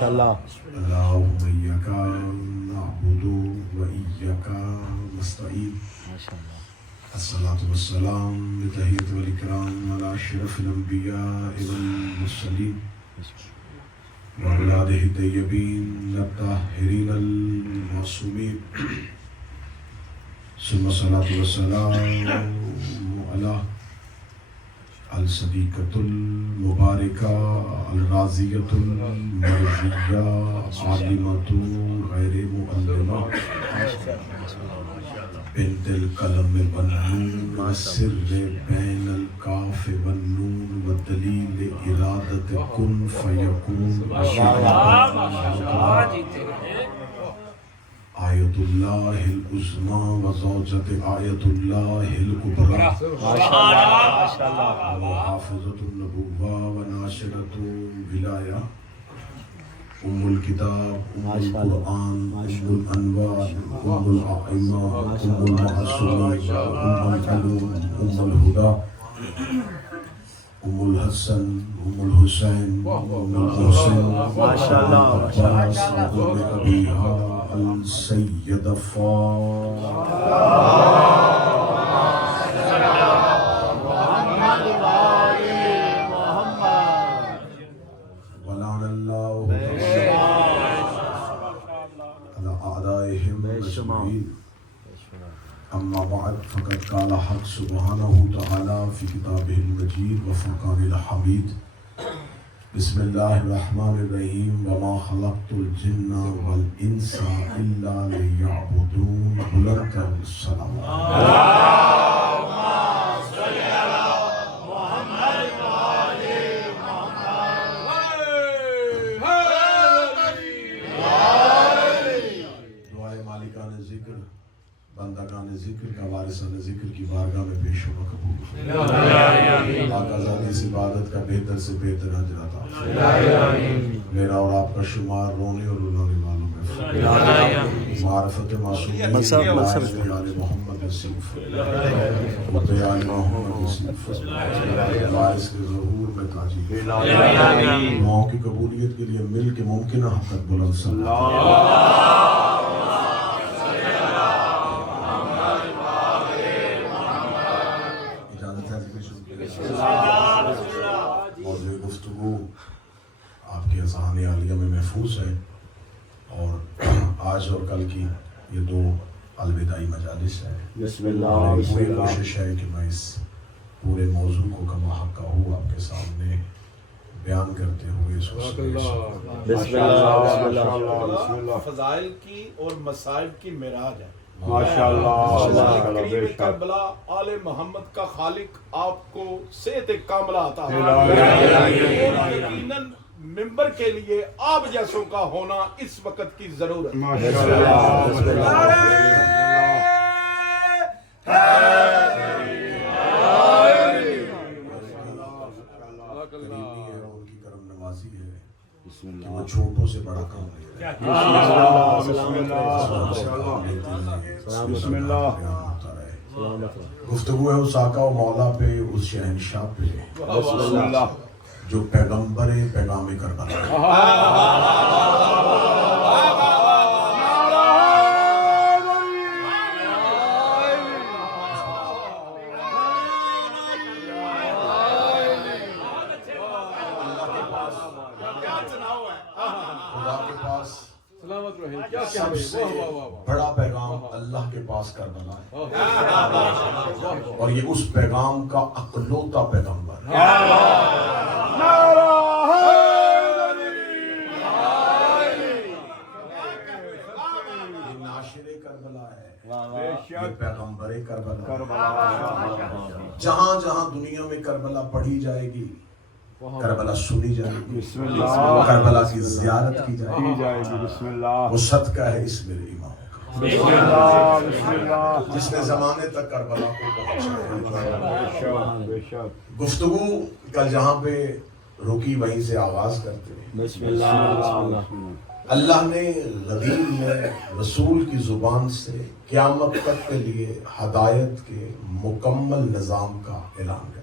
ماشاءاللہ. اللهم إياك نعبد وإياك نستعين. الصلاة والسلام بتحية والإكرام على أشرف الأنبياء والمرسلين وعلى آله الطيبين الطاهرين المعصومين ثم الصلاة والسلام على الصديقة المباركة الرازية المرضية عالمة غير مؤلمة بنت القلم والنون والسر بين الكاف والنون والدليل إرادة كن فيكون آية الله العظمى وزوجة آية الله الكبرى وحافظة النبوة وناشرة الولاية أم الكتاب أم القرآن أم الأنوار أم الأئمة أم المعصومين أم العلوم أم الهدى أم الحسن أم الحسين أم الحسين ما شاء الله. عباس أم أبيها السيدة فاطمة ولعن الله على أعدائهم أجمعين. أما بعد فقد قال حق سبحانه وتعالى في كتابه المجيد وفرقانه الحميد بسم الله الرحمن الرحيم وما خلقت الجن والإنس إلا ليعبدون. بلند کر الصلوات. دعائے مالکان ذکر بندگان ذکر کا وارثان ذکر کی بارگاہ میں پیش ہوا قبول فرمائے. پاک ازادی اس عبادت کا بہتر سے بہتر اجر عطا فرمائے. میرا اور آپ کا شمار رونے اور رلانے والوں میں فرمائے. معرفت معصوم آل محمد نصیب فرمائے. آل محمد نصیب فرمائے. وارث کے ظہور میں تاجی دعاؤں کی قبولیت کے لیے مل کے ممکنہ حق تک بلند صلی اللہ موضوع گفتگو آپ کے اذہان عالیہ میں محفوظ ہے اور آج اور کل کی یہ دو الوداعی مجالس ہے. بسم اللہ. میری پوری کوشش ہے کہ میں اس پورے موضوع کو کما حق ہوں آپ کے سامنے بیان کرتے ہوئے اس کو بسم اللہ. فضائل کی اور مصائب کی معراج ہے. ماشاءاللہ. قریب کربلا آل محمد کا خالق آپ کو صحت کاملہ عطا فرمائے. اور یقیناً ممبر کے لیے آپ جیسوں کا ہونا اس وقت کی ضرورت ہے. وہ چھوٹوں سے بڑا کام لے رہے ہیں. بسم اللہ. گفتگو ہے اس آقا و مولا پہ اس شہنشاہ پہ جو پیغمبر پیغام کربلا ہے. خدا کے پاس سب سے بڑا پیغام اللہ کے پاس کربلا ہے اور یہ اس پیغام کا اکلوتا پیغمبر ہے. یہ ناشر کربلا ہے، یہ پیغمبر کربلا. جہاں جہاں دنیا میں کربلا پڑھی جائے گی کربلا سنی جائے گی، کربلا کی زیارت کی جائے گی. وہ صدقہ ہے اس میرے امام کا جس نے زمانے تک کربلا کو پہنچایا. گفتگو کل جہاں پہ رکی وہیں سے آغاز کرتے ہیں. اللہ نے غدیر میں رسول کی زبان سے قیامت تک کے لیے ہدایت کے مکمل نظام کا اعلان کیا.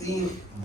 3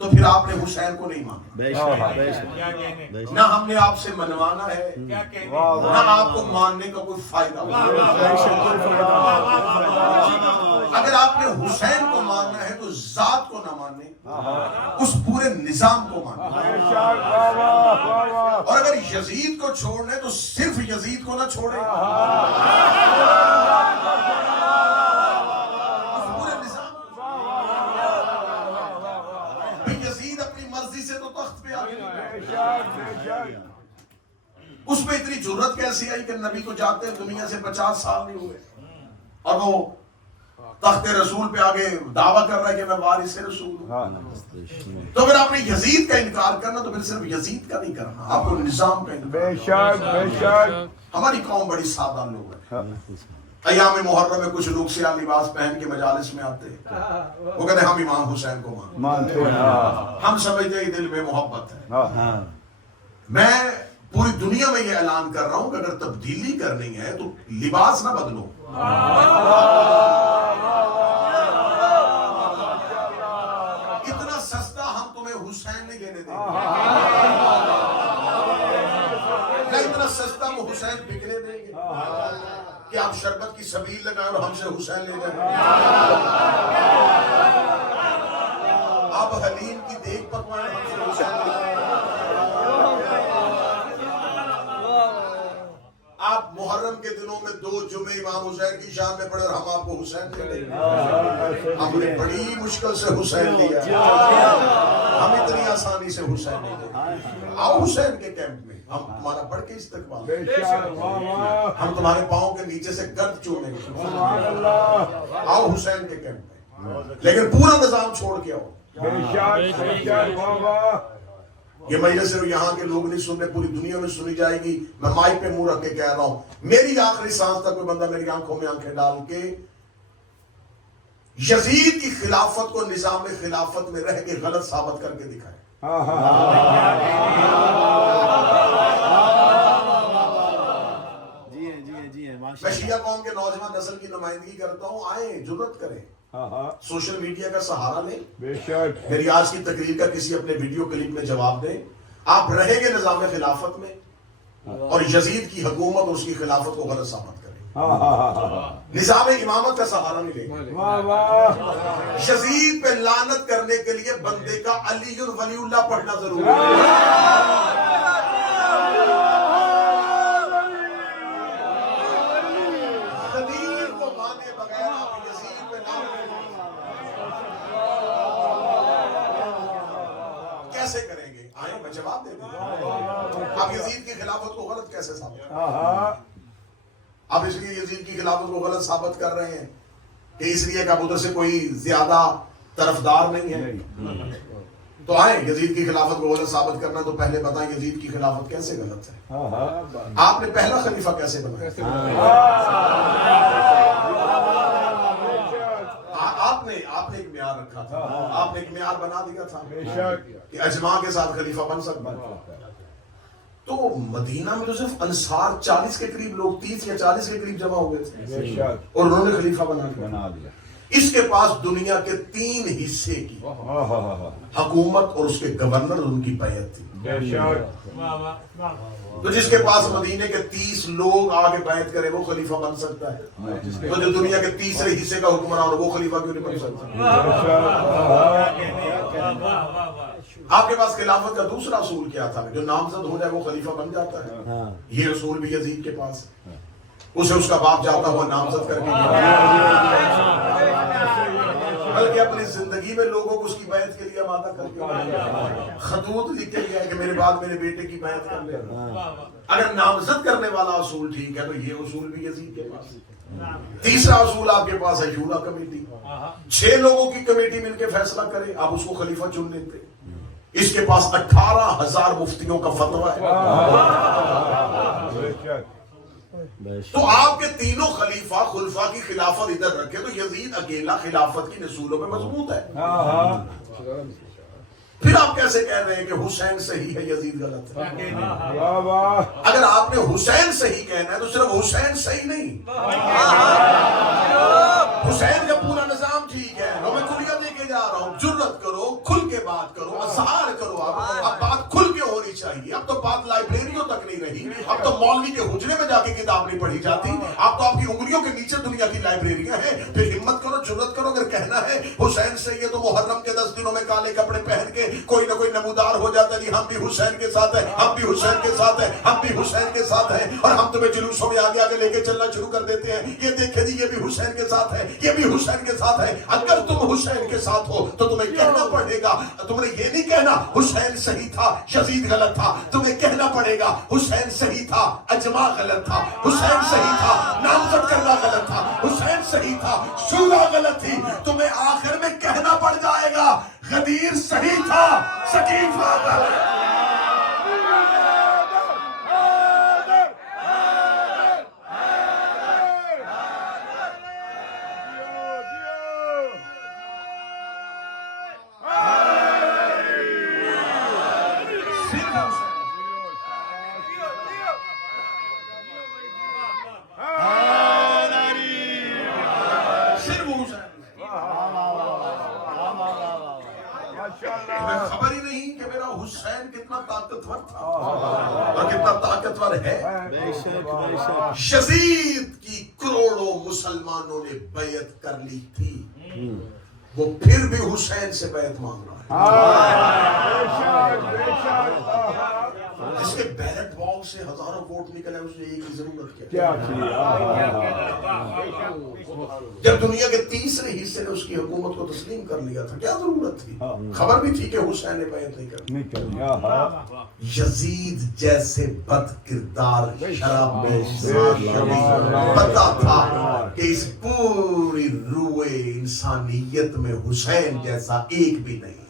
تو پھر آپ نے حسین کو نہیں مانا. بے شک نہ ہم نے آپ سے منوانا ہے, نہ آپ کو ماننے کا کوئی فائدہ ہوگا. اگر آپ نے حسین کو ماننا ہے تو ذات کو نہ ماننے, اس پورے نظام کو ماننے. اور اگر یزید کو چھوڑنا ہے تو صرف یزید کو نہ چھوڑے, اس پورے نظام. یزید اپنی مرضی سے تو تخت پہ آ گیا, اس میں اتنی جرت کیسی آئی کہ نبی کو جاتے دنیا سے 50 سال نہیں ہوئے اور وہ تخت رسول پہ آگے دعویٰ کر رہا ہے کہ میں وارث رسول ہوں. تو اگر آپ نے یزید کا انکار کرنا تو پھر صرف یزید کا نہیں کرنا, آپ کو نظام کا انکار. ہماری قوم بڑی سادہ لوگ ہے. ایام محرم میں کچھ لوگ سیاہ لباس پہن کے مجالس میں آتے ہیں, وہ کہتے ہیں ہم امام حسین کو مانتے ہیں, ہم سمجھتے ہیں کہ دل میں محبت ہے. میں پوری دنیا میں یہ اعلان کر رہا ہوں کہ اگر تبدیلی کرنی ہے تو لباس نہ بدلو, اتنا سستا ہم تمہیں حسین نہیں لینے دیں گے, اتنا سستا وہ حسین بکنے دیں گے کہ آپ شربت کی سبیل لگائیں اور ہم سے حسین لے جائیں. آپ حلیم کی دیکھ پکوائیں, ہم سے حسین لے جائیں. آپ محرم کے دنوں میں 2 جمعے امام حسین کی شان میں پڑھے اور ہم آپ کو حسین دے دیں گے. ہم نے بڑی مشکل سے حسین دیا, ہم اتنی آسانی سے حسین نہیں دیں. آؤ حسین کے کیمپ میں, ہم تمہارا پڑھ کے استقبال, ہم تمہارے پاؤں کے نیچے سے گرد چومیں گے. آؤ حسین کے کیمپ میں, لیکن پورا نظام چھوڑ کے آؤ. یہ مجلس صرف یہاں کے لوگ نہیں سن رہے, پوری دنیا میں سنی جائے گی. میں مائک پہ منہ رکھ کے کہہ رہا ہوں, میری آخری سانس تک کوئی بندہ میری آنکھوں میں آنکھیں ڈال کے یزید کی خلافت کو نظام خلافت میں رہ کے غلط ثابت کر کے دکھائے. میں شیعہ قوم کے نوجوان نسل کی نمائندگی کرتا ہوں, آئیں جرت کریں, سوشل میڈیا کا سہارا لیں, میری آج کی تقریر کا کسی اپنے ویڈیو کلپ میں جواب دیں. آپ رہیں گے نظام خلافت میں اور یزید کی حکومت اور اس کی خلافت کو غلط ثابت کریں. نظام امامت کا سہارا نہیں لیں گے. یزید پہ لعنت کرنے کے لیے بندے کا علی ولی اللہ پڑھنا ضروری ہے. خدیر کو مانے بغیر آپ یزید پہ لعنت کیسے کریں گے؟ آئیں میں جواب دے دوں. آپ یزید کی خلافت کو غلط کیسے ثابت کریں گے؟ آپ اس لیے یزید کی خلافت کو غلط ثابت کر رہے ہیں کہ اس لیے کہ اب ادھر سے کوئی زیادہ طرفدار نہیں ہے. تو آئیں یزید کی خلافت کو غلط ثابت کرنا تو پہلے بتائیں یزید کی خلافت کیسے غلط ہے. آپ نے پہلا خلیفہ کیسے بنایا؟ آپ نے ایک معیار رکھا تھا, آپ نے ایک معیار بنا دیا تھا کہ اجماع کے ساتھ خلیفہ بن سکتا ہے. تو مدینہ میں تو صرف انصار 40 کے قریب لوگ, 30 یا 40 کے قریب جمع ہوئے تھے اور انہوں نے خلیفہ بنا دیا. اس کے پاس دنیا کے 3 حصے کی حکومت اور اس کے گورنر ان کی بیعت تھی. تو جس کے پاس مدینے کے 30 لوگ آگے بیعت کرے وہ خلیفہ بن سکتا ہے. تو جو دنیا کے تیسرے حصے کا حکمران اور وہ خلیفہ کیوں نہیں بن سکتا؟ آپ کے پاس خلافت کا دوسرا اصول کیا تھا؟ جو نامزد ہو جائے وہ خلیفہ بن جاتا ہے. یہ اصول بھی یزید کے پاس, اسے اس کا باپ جاتا ہوا نامزد کر کے, بلکہ اپنی زندگی میں لوگوں کو اس کی بیعت کے لیے آمادہ کر کے خطوط لکھ کے لیا ہے کہ میرے بعد میرے بیٹے کی بیعت کر لے. اگر نامزد کرنے والا اصول ٹھیک ہے تو یہ اصول بھی یزید کے پاس. تیسرا اصول آپ کے پاس ہے شورا کمیٹی. 6 لوگوں کی کمیٹی مل کے فیصلہ کرے, آپ اس کو خلیفہ چن لیتے. اس کے پاس 18,000 مفتیوں کا فتویٰ ہے. تو آپ کے تینوں خلفاء کی خلافت ادھر رکھے تو یزید اکیلا خلافت کی نصولوں میں مضبوط ہے. پھر آپ کیسے کہہ رہے ہیں کہ حسین صحیح ہے یزید غلط ہے؟ اگر آپ نے حسین صحیح کہنا ہے تو صرف حسین صحیح نہیں, حسین کا پورا نظام ٹھیک ہے. میں کلیہ دے کے جا رہا ہوں, جرت کرو کھل کے بات بات کرو، اظہار کرو، اب بات کھل کے ہونی چاہیے. اب تو بات لائبریریوں تک نہیں رہی، اب تو مولوی کے حجرے میں جا کے کتاب نہیں پڑھی جاتی، اب تو آپ کی انگلیوں کے نیچے دنیا کی لائبریریاں ہیں. پھر ہمت کرو، جرات کرو، اگر کہنا ہے حسین سے یہ تو محرم کے 10 دنوں میں کالے کپڑے پہن کے کوئی نہ کوئی نمودار ہو جاتا ہے، جی ہم بھی حسین کے ساتھ ہیں، ہم بھی حسین کے ساتھ ہیں، ہم بھی حسین کے ساتھ ہیں، اور ہم تمہیں جلوسوں میں آگے آگے لے کے چلنا شروع کر دیتے ہیں. یہ دیکھیں جی یہ بھی حسین کے ساتھ ہے، یہ بھی حسین کے ساتھ ہے. اگر تم حسین کے ساتھ ہو تو تمہیں کہنا پڑے گا، تم نے یہ نہیں کہنا حسین صحیح تھا یزید غلط تھا، تمہیں کہنا پڑے گا حسین صحیح تھا اجماع غلط تھا، حسین صحیح تھا نامزد کرنا غلط تھا، حسین صحیح تھا شورا غلط تھی. تمہیں آخر میں کہنا پڑ جائے گا غدیر صحیح تھا سقیفہ غلط. تمہیں خبر ہی نہیں کہ میرا حسین کتنا طاقتور تھا اور کتنا طاقتور ہے. یزید کی کروڑوں مسلمانوں نے بیعت کر لی تھی، وہ پھر بھی حسین سے بیعت مانگ رہا ہے. جس کے بیلٹ باکس سے ہزاروں ووٹ نکلے اس نے ایک ہی ضرورت کیا. جب دنیا کے تیسرے حصے نے اس کی حکومت کو تسلیم کر لیا تھا، کیا ضرورت تھی؟ خبر بھی تھی کہ حسین نے بیعت نہیں کرنی. یزید جیسے بد کردار شراب میں پتا تھا کہ اس پوری روئے انسانیت میں حسین جیسا ایک بھی نہیں.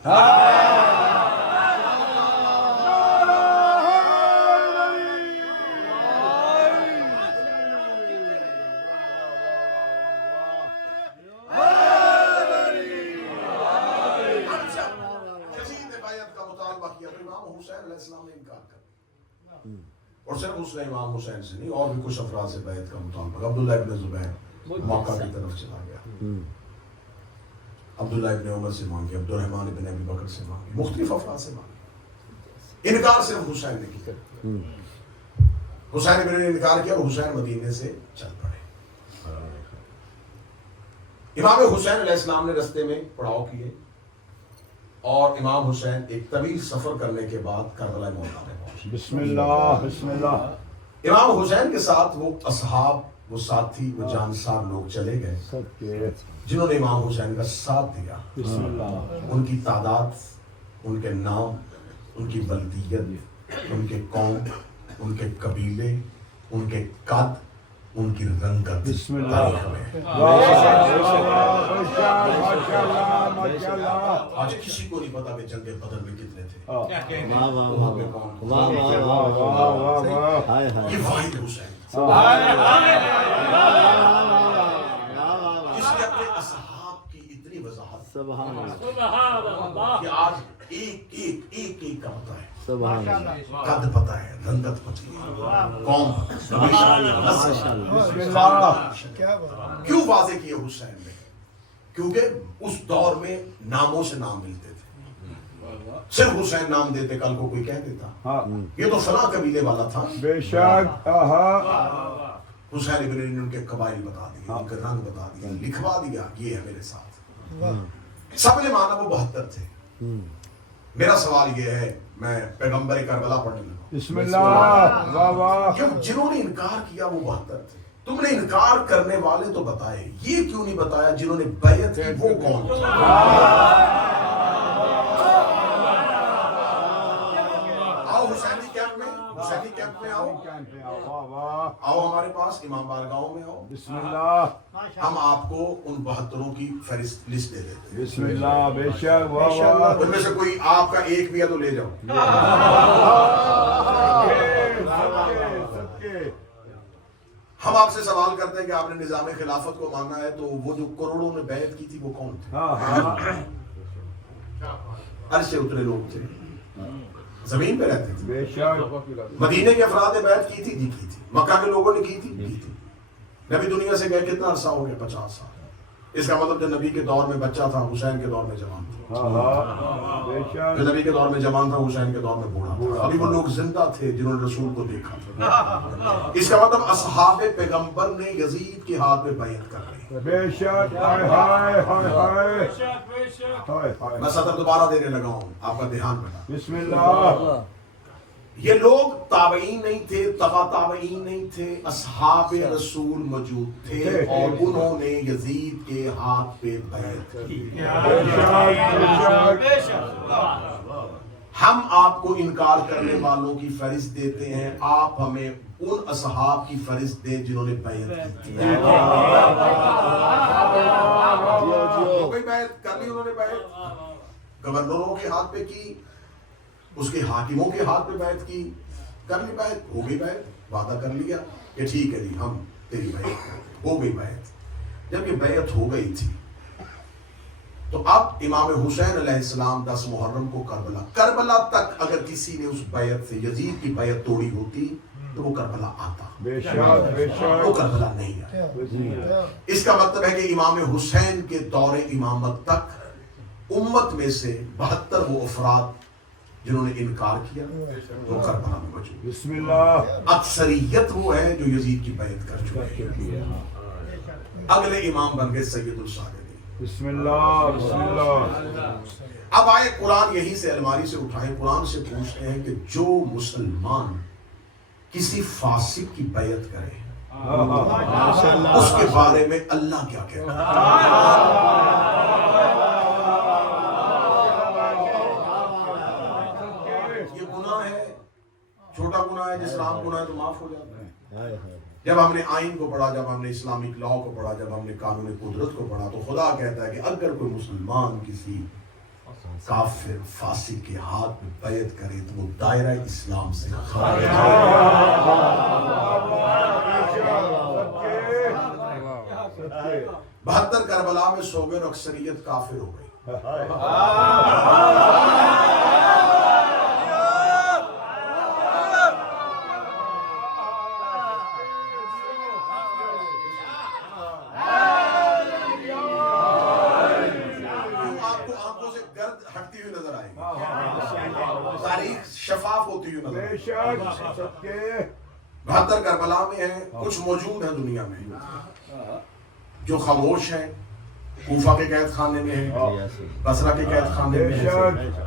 اور صرف اس نے امام حسین سے نہیں اور بھی کچھ افراد سے بیعت کا مطالبہ. عبداللہ ابن زبیر مکہ کی طرف چلا گیا، عبداللہ ابن عمر سے مانگی، عبد الرحمن ابن ابی بکر سے مانگی، مختلف افراد سے مانگی. انکار صرف حسین نے کیا. حسین ابن نے انکار کیا اور حسین مدینے سے چل پڑے. امام حسین علیہ السلام نے رستے میں پڑاؤ کیے اور امام حسین ایک طویل سفر کرنے کے بعد کربلا مولا میں پہنچے. بسم اللہ بسم اللہ. امام حسین کے ساتھ وہ اصحاب، وہ ساتھی، وہ جانسار لوگ چلے گئے جنہوں نے امام حسین کا ساتھ دیا. بسم اللہ. ان کی تعداد، ان کے نام، ان کی بلدیت، ان کے قوم، ان کے قبیلے، ان کے قد، ان کی رنگت بسم اللہ. آج کسی کو نہیں پتا کہ جنگ بدر میں کتنے تھے. یہ واحد حسین جس نے اپنے اصحاب کی اتنی وضاحت کہ آج ایک ایک ایک ایک کا پتا ہے، قد پتا ہے، رنگت پتی ہے، قوم کیوں واضح کیے حسین نے؟ کیونکہ اس دور میں ناموں سے نام ملتے تھے. صرف حسین نام دیتے، کل کو کوئی کہہ دیتا یہ تو فلاں قبیلے والا تھا. بے شک. حسین ابن نے ان کے قبائل بتا دیے، ان کے رنگ بتا دیا، لکھوا دیا یہ ہے میرے ساتھ. سب نے مانا وہ 72 تھے. میرا سوال یہ ہے، میں پیغمبر کربلا پڑھنے لگا. بسم اللہ. واہ واہ. کہ جنہوں نے انکار کیا وہ 72 تھے. تم نے انکار کرنے والے تو بتائے، یہ کیوں نہیں بتایا جنہوں نے بیعت کی وہ کون تھے؟ آؤ حسینی کیمپ میں، حسینی کیمپ میں آؤ، آؤ ہمارے پاس امام بارگاہوں میں آؤ. بسم اللہ. ہم آپ کو ان 72 کی فہرست لسٹ دے دیتے ہیں. بسم اللہ. بے شک. واہ واہ. ان میں سے کوئی آپ کا ایک بھی ہے تو لے جاؤ. ہم آپ سے سوال کرتے ہیں کہ آپ نے نظام خلافت کو مانا ہے تو وہ جو کروڑوں نے بیعت کی تھی وہ کون تھے؟ عرش سے اترے لوگ تھے، زمین پہ رہتے تھے. بے شک. مدینے کے افراد نے بیعت کی تھی؟ جی کی تھی. مکہ کے لوگوں نے کی تھی؟ کی تھی. نبی دنیا سے گئے کتنا عرصہ ہو گیا؟ 50 سال. اس کا مطلب جو نبی کے دور میں بچہ تھا حسین کے دور میں جوان تھا، بے شک جو نبی کے دور میں جوان تھا حسین کے دور میں بوڑھا تھا. ابھی وہ لوگ زندہ تھے جنہوں نے رسول کو دیکھا تھا. اس کا مطلب اصحاب پیغمبر نے یزید کے ہاتھ میں بیعت کر لی. بے شک ہائے ہائے ہائے ہائے ہائے میں صدر دوبارہ دینے لگا ہوں، آپ کا دھیان بنا. بسم اللہ. یہ لوگ تابعین نہیں تھے، تبع تابعین نہیں تھے، اصحاب رسول موجود تھے اور انہوں نے یزید کے ہاتھ پہ بیعت کی. بے شک ہم آپ کو انکار کرنے والوں کی فہرست دیتے ہیں، آپ ہمیں ان اصحاب کی فہرست دیں جنہوں نے بیعت کی. ہو گئی بیعت، کر لی انہوں نے بیعت. گورنروں کے ہاتھ پہ کی، اس کے حاکموں کے ہاتھ پہ بیعت کی، کر لی بیعت، ہو گئی بیعت. وعدہ کر لیا کہ ٹھیک ہے جی ہم تیری بیعت کرتے ہیں، ہو گئی بیعت. جب یہ بیعت ہو گئی تھی تو اب امام حسین علیہ السلام 10 محرم کو کربلا تک اگر کسی نے اس بیعت سے یزید کی بیعت توڑی ہوتی تو وہ کربلا آتا. بے شک بے وہ شک کربلا نہیں آیا. اس کا مطلب ہے کہ امام حسین کے دور امامت تک امت میں سے 72 وہ افراد جنہوں نے انکار کیا وہ کربلا میں موجود. بسم اللہ. اکثریت وہ ہے جو یزید کی بیعت کر چکے ہیں. اگلے امام بن گئے سید الصالحین. بسم اللہ بسم اللہ. اب آئے قرآن یہی سے الماری سے اٹھائیں، قرآن سے پوچھتے ہیں کہ جو مسلمان کسی فاسق کی بیعت کرے اس کے بارے میں اللہ کیا کہتا ہے؟ یہ گناہ ہے، چھوٹا گناہ ہے، جس رام گناہ ہے تو معاف ہو جاتا ہے. جب ہم نے آئین کو پڑھا، جب ہم نے اسلامک لا کو پڑھا، جب ہم نے قانون قدرت کو پڑھا تو خدا کہتا ہے کہ اگر کوئی مسلمان کسی کافر فاسق کے ہاتھ میں بیعت کرے تو وہ دائرہ اسلام سے خارج ہے. 72 کربلا میں سو گئے اور اکثریت کافر ہو گئی. تاریخ شفاف ہوتی ہوئی بے نظر. شک سب کے 72 کربلا میں ہیں، کچھ موجود ہیں دنیا میں جو خاموش ہیں، کوفہ کے قید خانے میں ہیں، بصرہ کے قید خانے میں ہیں،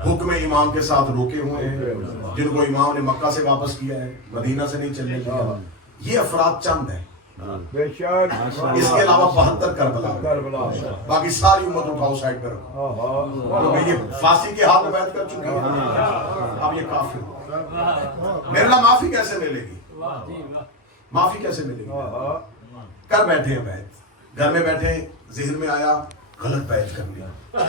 حکم امام کے ساتھ روکے ہوئے ہیں، جن کو امام نے مکہ سے واپس کیا ہے، مدینہ سے نہیں چلنے دیا. یہ افراد چند ہیں. بے شک. اس کے علاوہ 72 کربلا ہیں. کربلا. باقی ساری امت اٹھاؤ سائڈ پہ رکھو. کیونکہ یہ فاسق کے ہاتھ میں بیعت کر چکے ہیں، اب یہ کافر ہو. میرے اللہ معافی کیسے ملے گی؟ معافی کیسے ملے گی؟ کر بیٹھے ہیں بیعت، گھر میں بیٹھے ہیں، ذہن میں آیا غلط بیعت کر لیا،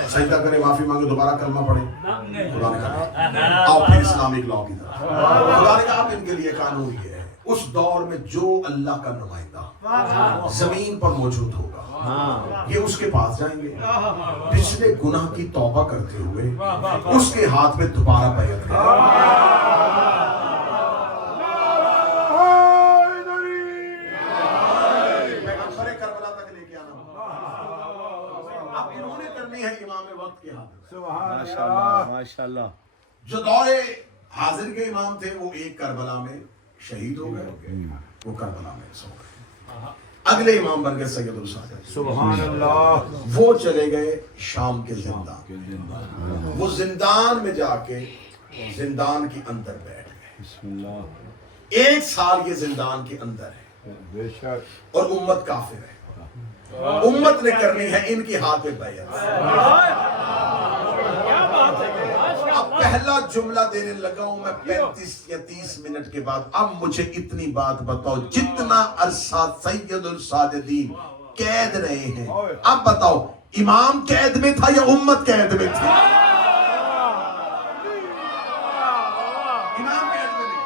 سجدہ کرے، معافی مانگے، دوبارہ کلمہ پڑھے. خدا نے کہا آؤ پھر اسلامک لا کی طرف. خدا نے کہا ان کے لیے قانون یہ ہے، اس دور میں جو اللہ کا نمائندہ زمین پر موجود ہوگا یہ اس کے پاس جائیں گے، پچھلے گناہ کی توبہ کرتے ہوئے اس کے ہاتھ میں دوبارہ بیعت کریں. پیغمبر کربلا تک لے کے آنا. اب انہوں نے کرنی ہے امام وقت کے ہاتھ. سبحان اللہ. ماشاءاللہ. جو دور حاضر کے امام تھے وہ ایک کربلا میں شہید ہو گئے، وہ کربلا میں سو گئے. اگلے امام بن گئے سید الصالحین. سبحان اللہ. وہ چلے گئے شام کے زندان. وہ زندان میں جا کے زندان کے اندر بیٹھ گئے. بسم اللہ. 1 سال یہ زندان کے اندر ہے بے شک. اور امت کافر ہے. امت نے کرنی ہے ان کے ہاتھ میں بیعت. اب پہلا جملہ دینے لگا ہوں میں 35 یا 30 منٹ کے بعد. اب مجھے اتنی بات بتاؤ، جتنا عرصہ سید الساجدین قید رہے ہیں، اب بتاؤ امام قید میں تھا یا امت قید میں تھی؟ امام قید میں نہیں.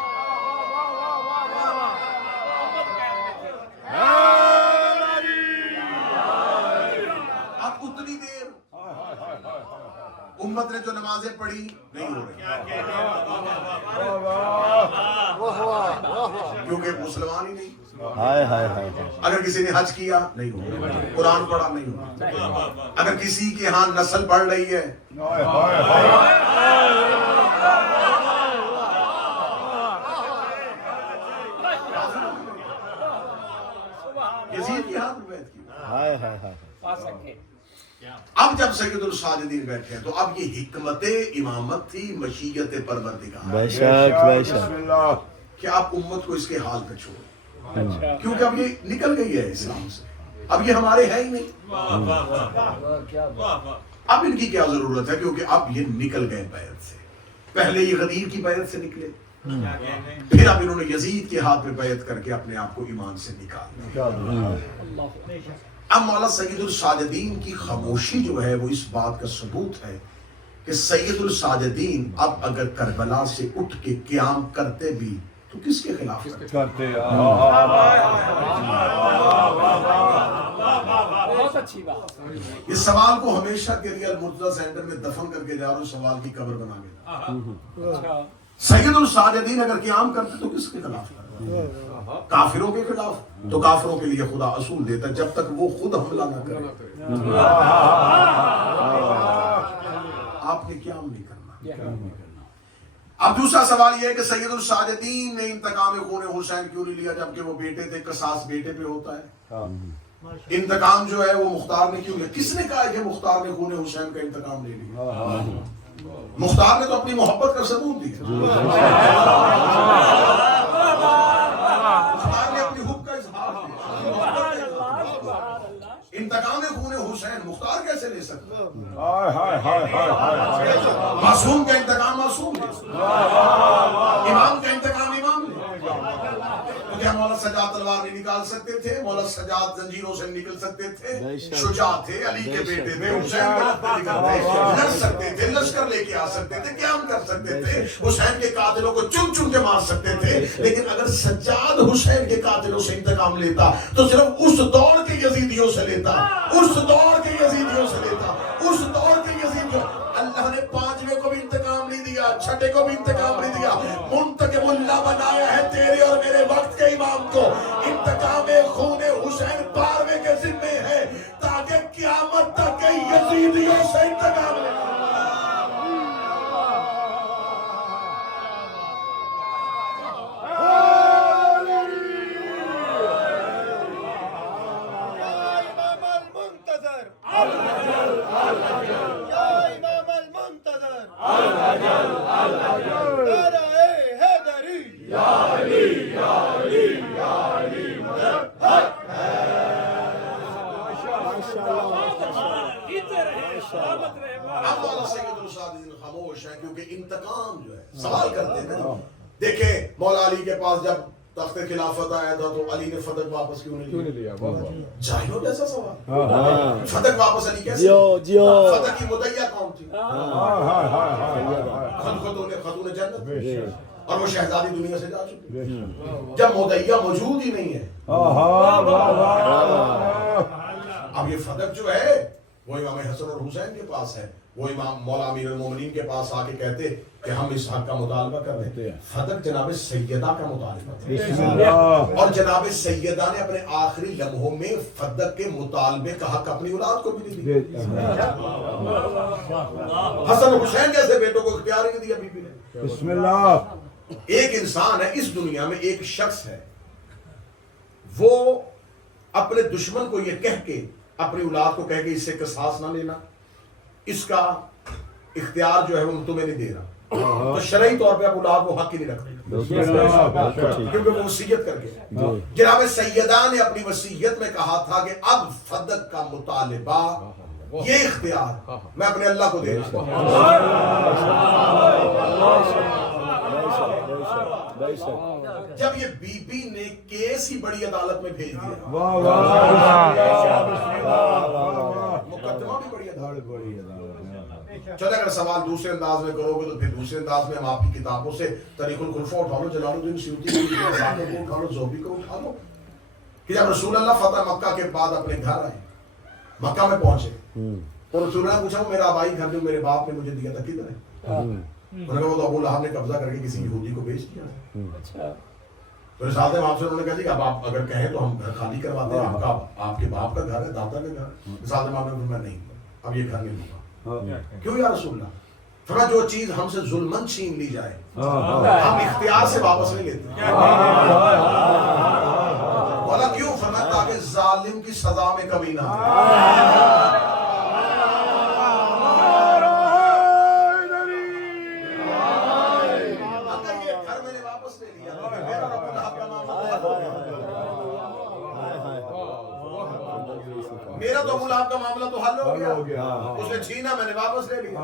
اب اتنی دیر امت نے جو نمازیں پڑھی نہیں ہو رہی کیونکہ مسلمان ہی نہیں. ہائے ہائے ہائے اگر کسی نے حج کیا نہیں ہوگا، قرآن پڑھا نہیں ہوگا، اگر کسی کے ہاں نسل بڑھ رہی ہے یزید کی ہاتھ میں بیعت کی، ہائے ہائے ہائے اب جب سید الساجدین بیٹھے ہیں تو اب یہ حکمت امامت تھی، مشیت پروردگار، بے شک بے شک بسم اللہ کہ آپ امت کو اس کے حال پہ چھوڑیں، کیونکہ اب یہ نکل گئی ہے اسلام سے، اب یہ ہمارے ہے ہی نہیں، اب ان کی کیا ضرورت ہے، کیونکہ اب یہ نکل گئے بیعت سے، پہلے یہ غدیر کی بیعت سے نکلے، پھر اب انہوں نے یزید کے ہاتھ میں بیعت کر کے اپنے آپ کو ایمان سے نکال، اب مولا سید الساجدین کی خاموشی جو ہے وہ اس بات کا ثبوت ہے کہ سید الساجدین اب اگر کربلا سے اٹھ کے قیام کرتے بھی تو کس کے خلاف کرتے؟ بہت اچھی بات. اس سوال کو ہمیشہ کے لیے المرتضی سینٹر میں دفن کر کے جا رہا ہوں، سوال کی قبر بنا کے، سید الساجدین اگر قیام کرتے تو کس کے خلاف کرتے؟ کافروں کے خلاف، تو کافروں کے لیے خدا اصول دیتا جب تک وہ خود حملہ نہ کرے آپ نے قیام نہیں کرنا۔ اب دوسرا سوال یہ ہے کہ سید الساجدین نے انتقام خون حسین کیوں نہیں لیا جبکہ وہ بیٹے تھے، قصاص بیٹے پہ ہوتا ہے، انتقام جو ہے وہ مختار نے کیوں لیا؟ کس نے کہا کہ مختار نے خون حسین کا انتقام لے لیا؟ مختار نے تو اپنی محبت کا ثبوت دیا، مختار نے اپنی حب کا اظہار کیا، انتقام خون حسین مختار کیسے لے سکتا؟ معصوم کا انتقام معصوم لے سکتا، امام کا انتقام امام لے سکتا۔ تو کیا مولا سجاد تلوار نہیں نکال سکتے تھے؟ مولا سجاد زنجیروں سے نکل سکتے تھے، شجاع تھے، علی کے بیٹے تھے، حسین کا لشکر لڑ سکتے تھے، لشکر لے کے آ سکتے تھے، قیام کر سکتے تھے، حسین کے قاتلوں کو چن چن کے مار سکتے تھے، لیکن اگر سجاد حسین کے قاتلوں سے انتقام لیتا تو صرف اس دور کے یزیدیوں سے لیتا، اس دور کے یزیدیوں سے لیتا، اس دور کے یزیدیوں۔ اللہ نے پانچویں کو بھی انتقام نہیں دیا، چھٹے کو بھی انتقام نہیں دیا، منتقم اللہ بنایا ہے تیرے اور میرے وقت کے امام کو۔ انتقام خون حسین 12ویں کے ذمے ہے تاکہ قیامت تک کے یزیدیوں سے انتقام لے۔ اب مولا سید الساجدین خاموش ہیں کیونکہ انتقام جو ہے سوال کرتے ہیں۔ دیکھیں مولا علی کے پاس جب تخت خلافت آیا تھا تو علی نے فتح واپس کیوں نہیں لیا؟ جاہلوں جیسا سوال، فتح واپس علی کیسے؟ فتح کی مدعیہ کون تھی؟ خاتون جنت، اور وہ شہزادی دنیا سے جا چکی، جب مدعیہ موجود ہی نہیں ہے۔ اب یہ فتح جو ہے وہ امام حسن اور حسین کے پاس ہے، وہ امام مولا امیر المومنین کے پاس آ کے کہتے کہ ہم اس حق کا مطالبہ کر رہے ہیں۔ فتح جناب سیدہ کا مطالبہ تھا، اور جناب سیدہ نے اپنے آخری لمحوں میں فتح کے مطالبے کا حق اپنی اولاد کو بھی نہیں دیا۔ حسن حسین جیسے بیٹوں کو اختیار ہی نہیں دیا بی بی نے۔ بسم اللہ۔ ایک انسان ہے اس دنیا میں، ایک شخص ہے، وہ اپنے دشمن کو یہ کہہ کے اپنی اولاد کو کہہ کے اس سے قصاص نہ لینا، اس کا اختیار جو ہے وہ تمہیں نہیں دے رہا، تو شرعی طور پہ اب اولاد وہ حق ہی نہیں رکھتے کیونکہ وہ وصیت کر گیا۔ جناب سیدہ نے اپنی وصیت میں کہا تھا کہ اب فدق کا مطالبہ، یہ اختیار میں اپنے اللہ کو دے رہا ہوں۔ جب یہ بی بی نے کیس ہی بڑی عدالت میں بھیج دیا، مقدمہ بھی بڑی عدالت، چلے اگر سوال دوسرے انداز میں کرو گے تو پھر دوسرے انداز میں ہم آپ کی کتابوں سے طریق الخلفہ اٹھا لو، جلال الدین سیوطی کو اٹھا لو، زوبی کو اٹھا لو، کہ جب رسول اللہ فتح مکہ کے بعد اپنے گھر آئے، مکہ میں پہنچے تو رسول اللہ نے پوچھا میرا آبائی گھر جو میرے باپ نے مجھے دیا تھا کدھر ہے؟ انہوں نے کہا وہ تو ابو لہب نے قبضہ کر کے کسی یہودی کو بیچ دیا۔ تو رسالت امام سے انہوں نے کہا جی اب آپ اگر کہیں تو ہم گھر خالی کرواتے ہیں، آپ کے باپ کا گھر ہے، دادا کا گھر ہے۔ رسالت امام نے فرمایا نہیں، اب یہ گھر نہیں لوں گا۔ کیوں یا رسول اللہ؟ فرمایا جو چیز ہم سے ظلمن چھین لی جائے ہم اختیار سے واپس نہیں لیتے۔ بولا کیوں؟ فرمایا تاکہ ظالم کی سزا میں کمی نہ ہو۔ میرا تو آپ کا معاملہ تو حل ہو گیا، اس نے چھینا، میں نے واپس لے لیا۔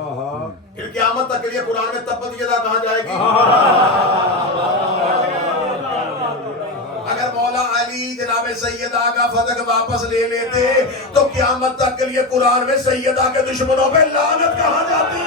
پھر قیامت تک کے لیے قرآن میں تبت یدا کہاں جائے گی؟ اگر مولا علی جناب سیدہ کا فتح واپس لے لیتے تو قیامت تک کے لیے قرآن میں سیدہ کے دشمنوں پہ لعنت کہاں جاتی؟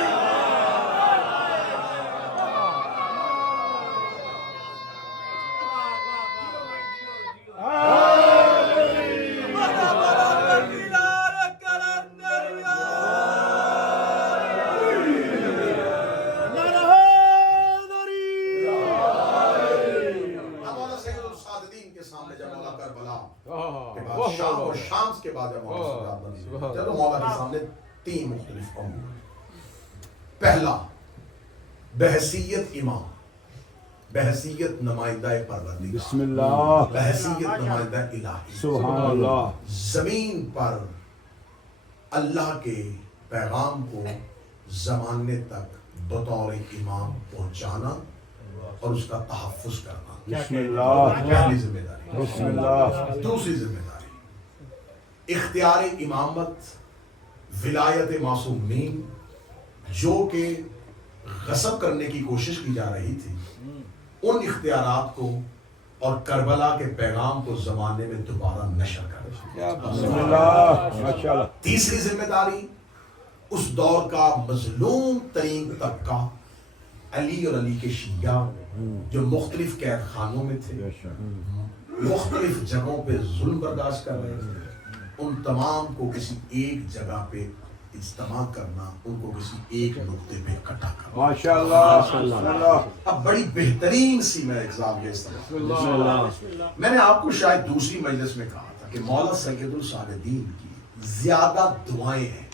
شامس کے بعد چلو مولا کے سامنے تین مختلف امور۔ پہلا، بحیثیت امام، بحیثیت نمائندہ پروردگار، بسم اللہ، بحیثیت نمائندہ الہی، سبحان اللہ، زمین پر اللہ کے پیغام کو زمانے تک بطور امام پہنچانا اور اس کا تحفظ کرنا، بسم اللہ، پہلی ذمہ داری۔ بسم اللہ، دوسری ذمہ داری اختیار امامت، ولایت معصومین جو کہ غصب کرنے کی کوشش کی جا رہی تھی، ان اختیارات کو اور کربلا کے پیغام کو زمانے میں دوبارہ نشر کرنا۔ بسم اللہ، ماشاءاللہ۔ تیسری ذمہ داری اس دور کا مظلوم ترین طبقہ علی اور علی کے شیعہ جو مختلف قید خانوں میں تھے، مختلف جگہوں پہ ظلم برداشت کر رہے تھے، ان تمام کو کسی ایک جگہ پہ اجتماع کرنا، ان کو کسی ایک نقطے پہ اکٹھا کرنا۔ ماشاءاللہ، بسم اللہ، اب بڑی بہترین سی میں ایگزام یہ استعمال، میں نے آپ کو شاید دوسری مجلس میں کہا تھا کہ مولا سید الصالحین کی زیادہ دعائیں ہیں۔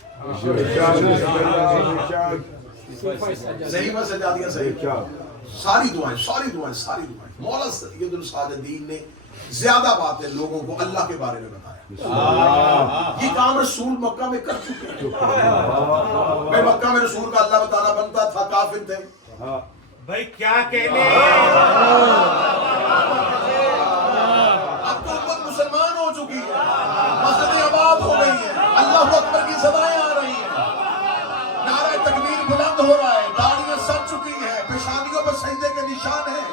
صحیح میں سجادیاں صحیح، ساری دعائیں مولا سید الصالحین نے زیادہ باتیں لوگوں کو اللہ کے بارے میں بتایا۔ یہ کام رسول مکہ میں کر چکے ہیں۔ میں مکہ میں رسول کا اللہ بتانا بنتا تھا، کافر تھے بھائی کیا کہنے، اب تو امت مسلمان ہو چکی ہے، مسجدیں آباد ہو گئی ہیں، اللہ اکبر کی صدائیں آ رہی ہیں، نعرہ تکبیر بلند ہو رہا ہے، داڑیاں سج چکی ہیں، پیشانیوں پر سجدے کے نشان ہیں،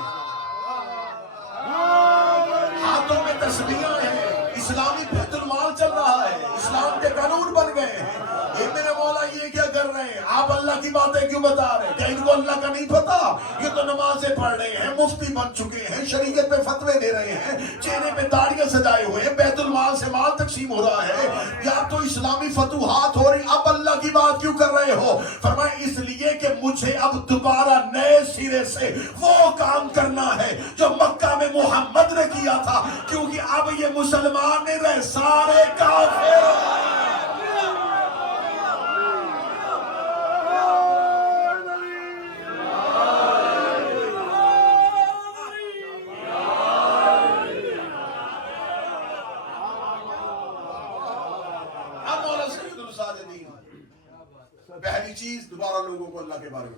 ہاتھوں میں تسبیحاں ہیں، اسلامی بیت المال چل رہا ہے، اسلام کے قانون بن گئے ہیں۔ یہ میرے مولا یہ کیا کر رہے ہیں؟ آپ اللہ کی باتیں کیوں بتا رہے ہیں؟ کیا ان کو اللہ کا نہیں پتا؟ یہ تو نمازیں پڑھ رہے ہیں، مفتی بن چکے ہیں، شریعت پہ فتوے دے رہے ہیں، چہرے پہ داڑیاں سجائے ہوئے ہیں، بیت المال سے مال تقسیم ہو رہا ہے، یا تو اسلامی فتوحات ہو رہی، اب اللہ کی بات کیوں کر رہے ہو؟ فرمایا اس لیے کہ مجھے اب دوبارہ نئے سرے سے وہ کام کرنا ہے جو مکہ میں محمد نے کیا تھا، کیونکہ اب یہ مسلمان نہیں رہے، سارے کافر۔ پہلی چیز دوبارہ لوگوں کو اللہ کے بارے میں،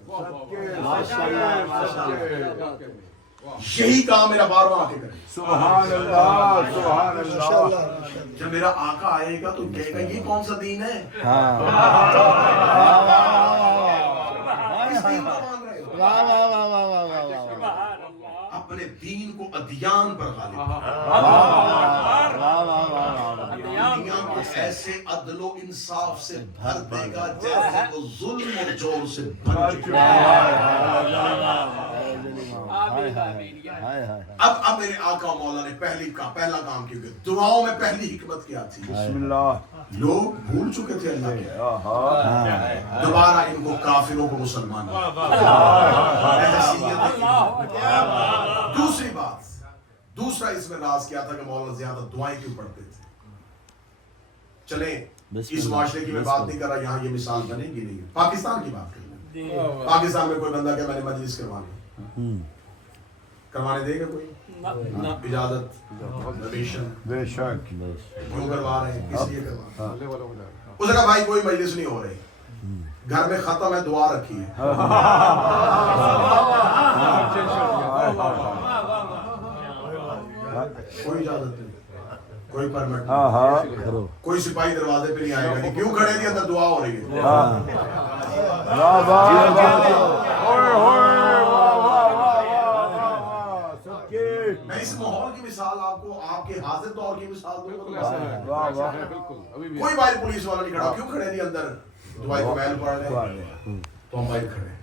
یہی کام میرا بار بار آ کے کرے۔ سبحان اللہ، سبحان اللہ۔ جب میرا آقا آئے گا تو کہے گا یہ کون سا دین ہے؟ کس دین کو مان رہے ہو؟ اپنے دین کو ادیان پر غالب، دنیا کو ایسے عدل و انصاف سے بھر دے گا جیسے وہ ظلم اور جور سے بھر چکا ہے۔ اب میرے آقا مولا نے پہلا کام کیا، دعاؤں میں پہلی حکمت کیا تھی؟ بسم اللہ، لوگ بھول چکے تھے اللہ کے، دوبارہ ان کو کافروں کو مسلمان بنا۔ دوسری بات، دوسرا اس میں راز کیا تھا کہ مولانا زیادہ دعائیں کیوں پڑھتے تھے؟ چلیں اس معاشرے کی میں بات نہیں کر رہا، یہاں یہ مثال بنے گی نہیں، پاکستان کی بات کر رہے ہیں۔ پاکستان میں کوئی بندہ کہ میں نے مجلس کروانے دے گا کوئی؟ اجازت پرمیشن بے شک کیوں کروا رہے ہیں؟ کس لیے کروا رہے ہیں؟ اس نے کہا بھائی کوئی مجلس نہیں ہو رہی، گھر میں ختم ہے، دعا رکھی ہے۔ کوئی اجازت نہیں، کوئی پرمٹ نہیں، کوئی سپاہی دروازے پہ نہیں آئے گا کہ کیوں کھڑے تھے، اندر دعا ہو رہی ہے۔ میں اس ماحول کی مثال آپ کو آپ کے حاضر دور کی مثال دوں، کوئی باہر پولیس والا نہیں کھڑا، کیوں کھڑے نہیں اندر دعائیں کو محل پڑھ رہے ہیں، تو ہم باہر کھڑے ہیں۔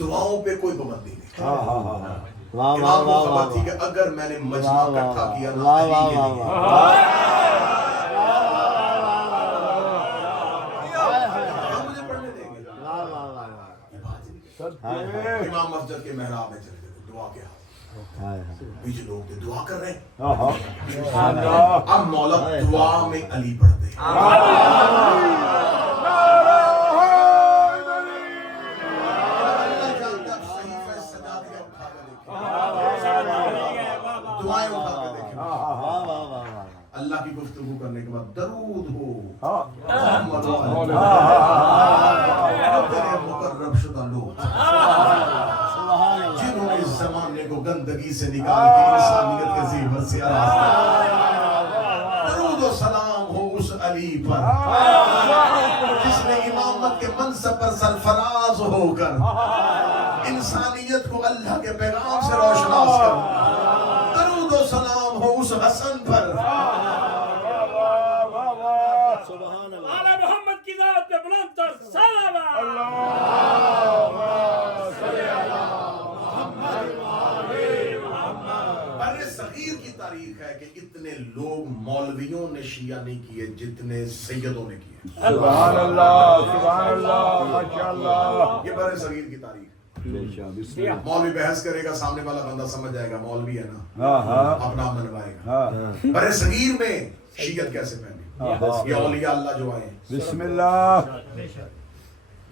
دعاؤں پہ کوئی پابندی نہیں۔ امام کو خبر تھی کہ اگر میں نے مجمع اکٹھا کیا نا علی کے لیے، مجھے پڑھنے دیں گے؟ امام مسجد کے محراب میں چلے گئے دعا کے ہاتھ، پیچھے لوگ تھے دعا کر رہے ہیں، اب مولا دعا میں علی پڑھتے ہیں۔ دعائیں اٹھا کے دیکھیں، اللہ کی گفتگو کرنے کے بعد درود ہو محمد تیرے مقرب شدہ لوگ جنہوں نے اس زمانے کو گندگی سے نکال کے انسانیت کے زیور سے آراستہ، درود و سلام ہو اس علی پر جس نے امامت کے منصب پر سرفراز ہو کر انسانیت کو اللہ کے پیغام سے روشناس کر، درود و سلام ہو اس حسن پر اعلی محمد کی ذات پہ بلند تر صلوات۔ برِ صغیر کی تاریخ ہے کہ اتنے لوگ مولویوں نے شیعہ نہیں کیے جتنے سیدوں نے کیے۔ سبحان اللہ سبحان اللہ ماشاءاللہ۔ یہ برِ صغیر کی تاریخ، مولوی بحث کرے گا، سامنے والا بندہ سمجھ جائے گا مولوی ہے نا، اپنا منوائے گا۔ برِ صغیر میں شیعت کیسے پہنی؟ یہ اولیاء اللہ جو آئے ہیں، بسم اللہ،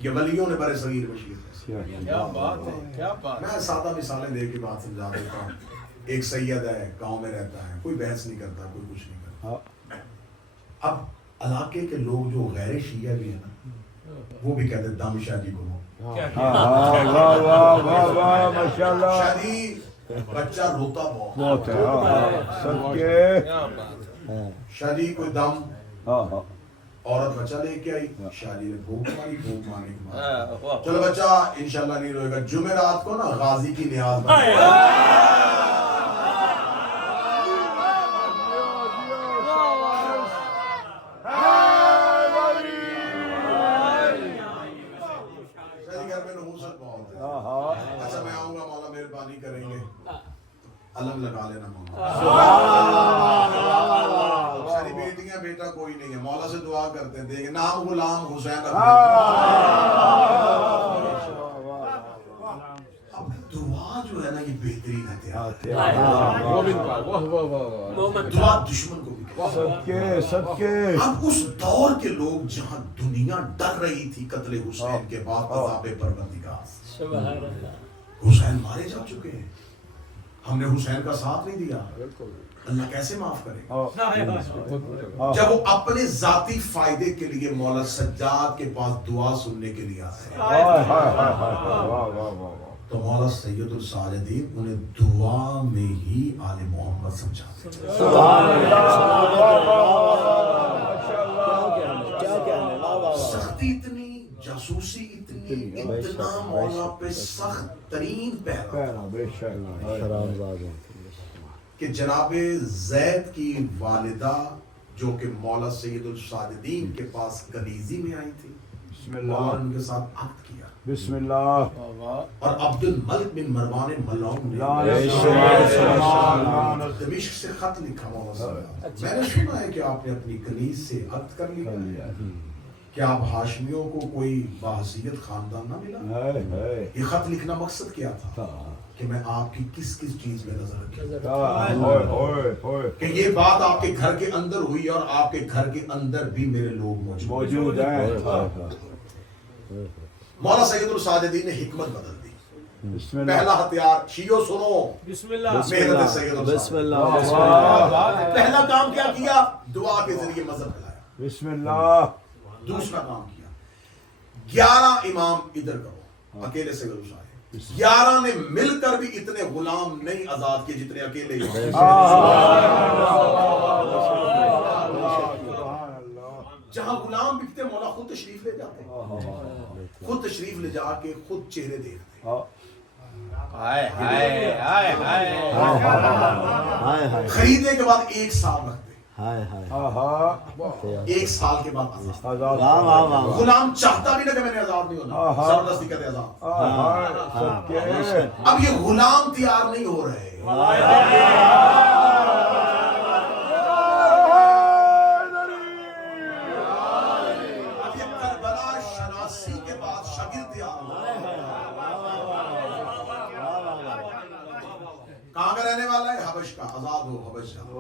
یہ ولیوں نے برِ صغیر میں شیعت کیسے؟ کیا بات ہے، کیا بات ہے۔ میں سادہ مثالیں دے کے بات سمجھا دیتا ہوں۔ ایک سید ہے، گاؤں میں رہتا ہے، کوئی بحث نہیں کرتا، کوئی کچھ نہیں کرتا۔ اب علاقے کے لوگ جو غیر شیعہ بھی ہیں نا، وہ بھی کہتے ہیں دم شاہ جی کو شاہ جی بچہ روتا بہت ہے، شاہ جی کوئی دم، عورت بچہ لے کے آئی، شاہ جی نے بھوک ماری، بھوک مارنے کے بعد چلو بچہ انشاءاللہ نہیں روئے گا، جمعرات کو نا غازی کی نیاز بنے گا۔ اچھا میں آؤں گا، مولا مہربانی کریں گے، علم لگا لینا مولا۔ ساری بیٹیاں بیٹا کوئی نہیں ہے، مولا سے دعا کرتے ہیں، دیکھیں نام غلام حسین رکھتے ہیں۔ اب دعا جو ہے نا یہ بہترین ہتھیار ہے، دعا دشمن کو بھی اب اس دور کے لوگ جہاں دنیا ڈر رہی تھی قتل حسین کے بعد عذاب پروردگار، حسین مارے جا چکے ہیں، ہم نے حسین کا ساتھ نہیں دیا، اللہ کیسے معاف کرے گا؟ جب وہ اپنے ذاتی فائدے کے لیے مولا سجاد کے پاس دعا سننے کے لیے آتے ہیں تو مولا سید الساجدین انہیں دعا میں ہی آل محمد سمجھاتے ہیں۔ سختی اتنی، جاسوسی اتنی، اتنا مولا پہ سخت ترین پہرا کہ جناب زید کی والدہ جو کہ مولا سید الساجدین کے پاس کنیزی میں آئی تھی، مولا ان کے ساتھ عقد کیا، بسم اللہ، اور عبد الملک بن مروان ملعون نے دمشق سے خط لکھا مولا صاحب، میں نے سنا ہے کہ آپ نے اپنی کنیز سے عقد کر لیا، کیا اب ہاشمیوں کو کوئی باحثیت خاندان نہ ملا؟ یہ خط لکھنا مقصد کیا تھا کہ میں آپ کی کس کس چیز میں نظر رکھوں، کہ یہ بات آپ کے گھر کے اندر ہوئی اور آپ کے گھر کے اندر بھی میرے لوگ موجود ہیں۔ مولا سید الساجدین نے حکمت بدل دی۔ پہلا ہتھیار شیعو سنو، بسم اللہ محنت سید بسم اللہ پہلا کام کیا کیا؟ دعا کے ذریعے مذہب پھیلایا۔ بسم اللہ دوسرا کام کیا 11 امام ادھر کرو، اکیلے سید الصالح 11 نے مل کر بھی اتنے غلام نہیں آزاد کیے جتنے اکیلے امام۔ جہاں غلام بکتے مولا خود تشریف لے جاتے، خود تشریف لے جا کے خود چہرے دیکھتے، خریدنے کے بعد 1 سال رکھتے، 1 سال کے بعد آزاد۔ غلام چاہتا بھی نہ کہ میں نے آزاد نہیں ہونا، زبردستی کہتے آزاد۔ اب یہ غلام تیار نہیں ہو رہے، اب یہ کربلا شناسی کے بعد شاگرد تیار ہو رہے ہیں۔ کہاں کا رہنے والا ہے؟ حبش کا، آزاد ہو حبش جاتا۔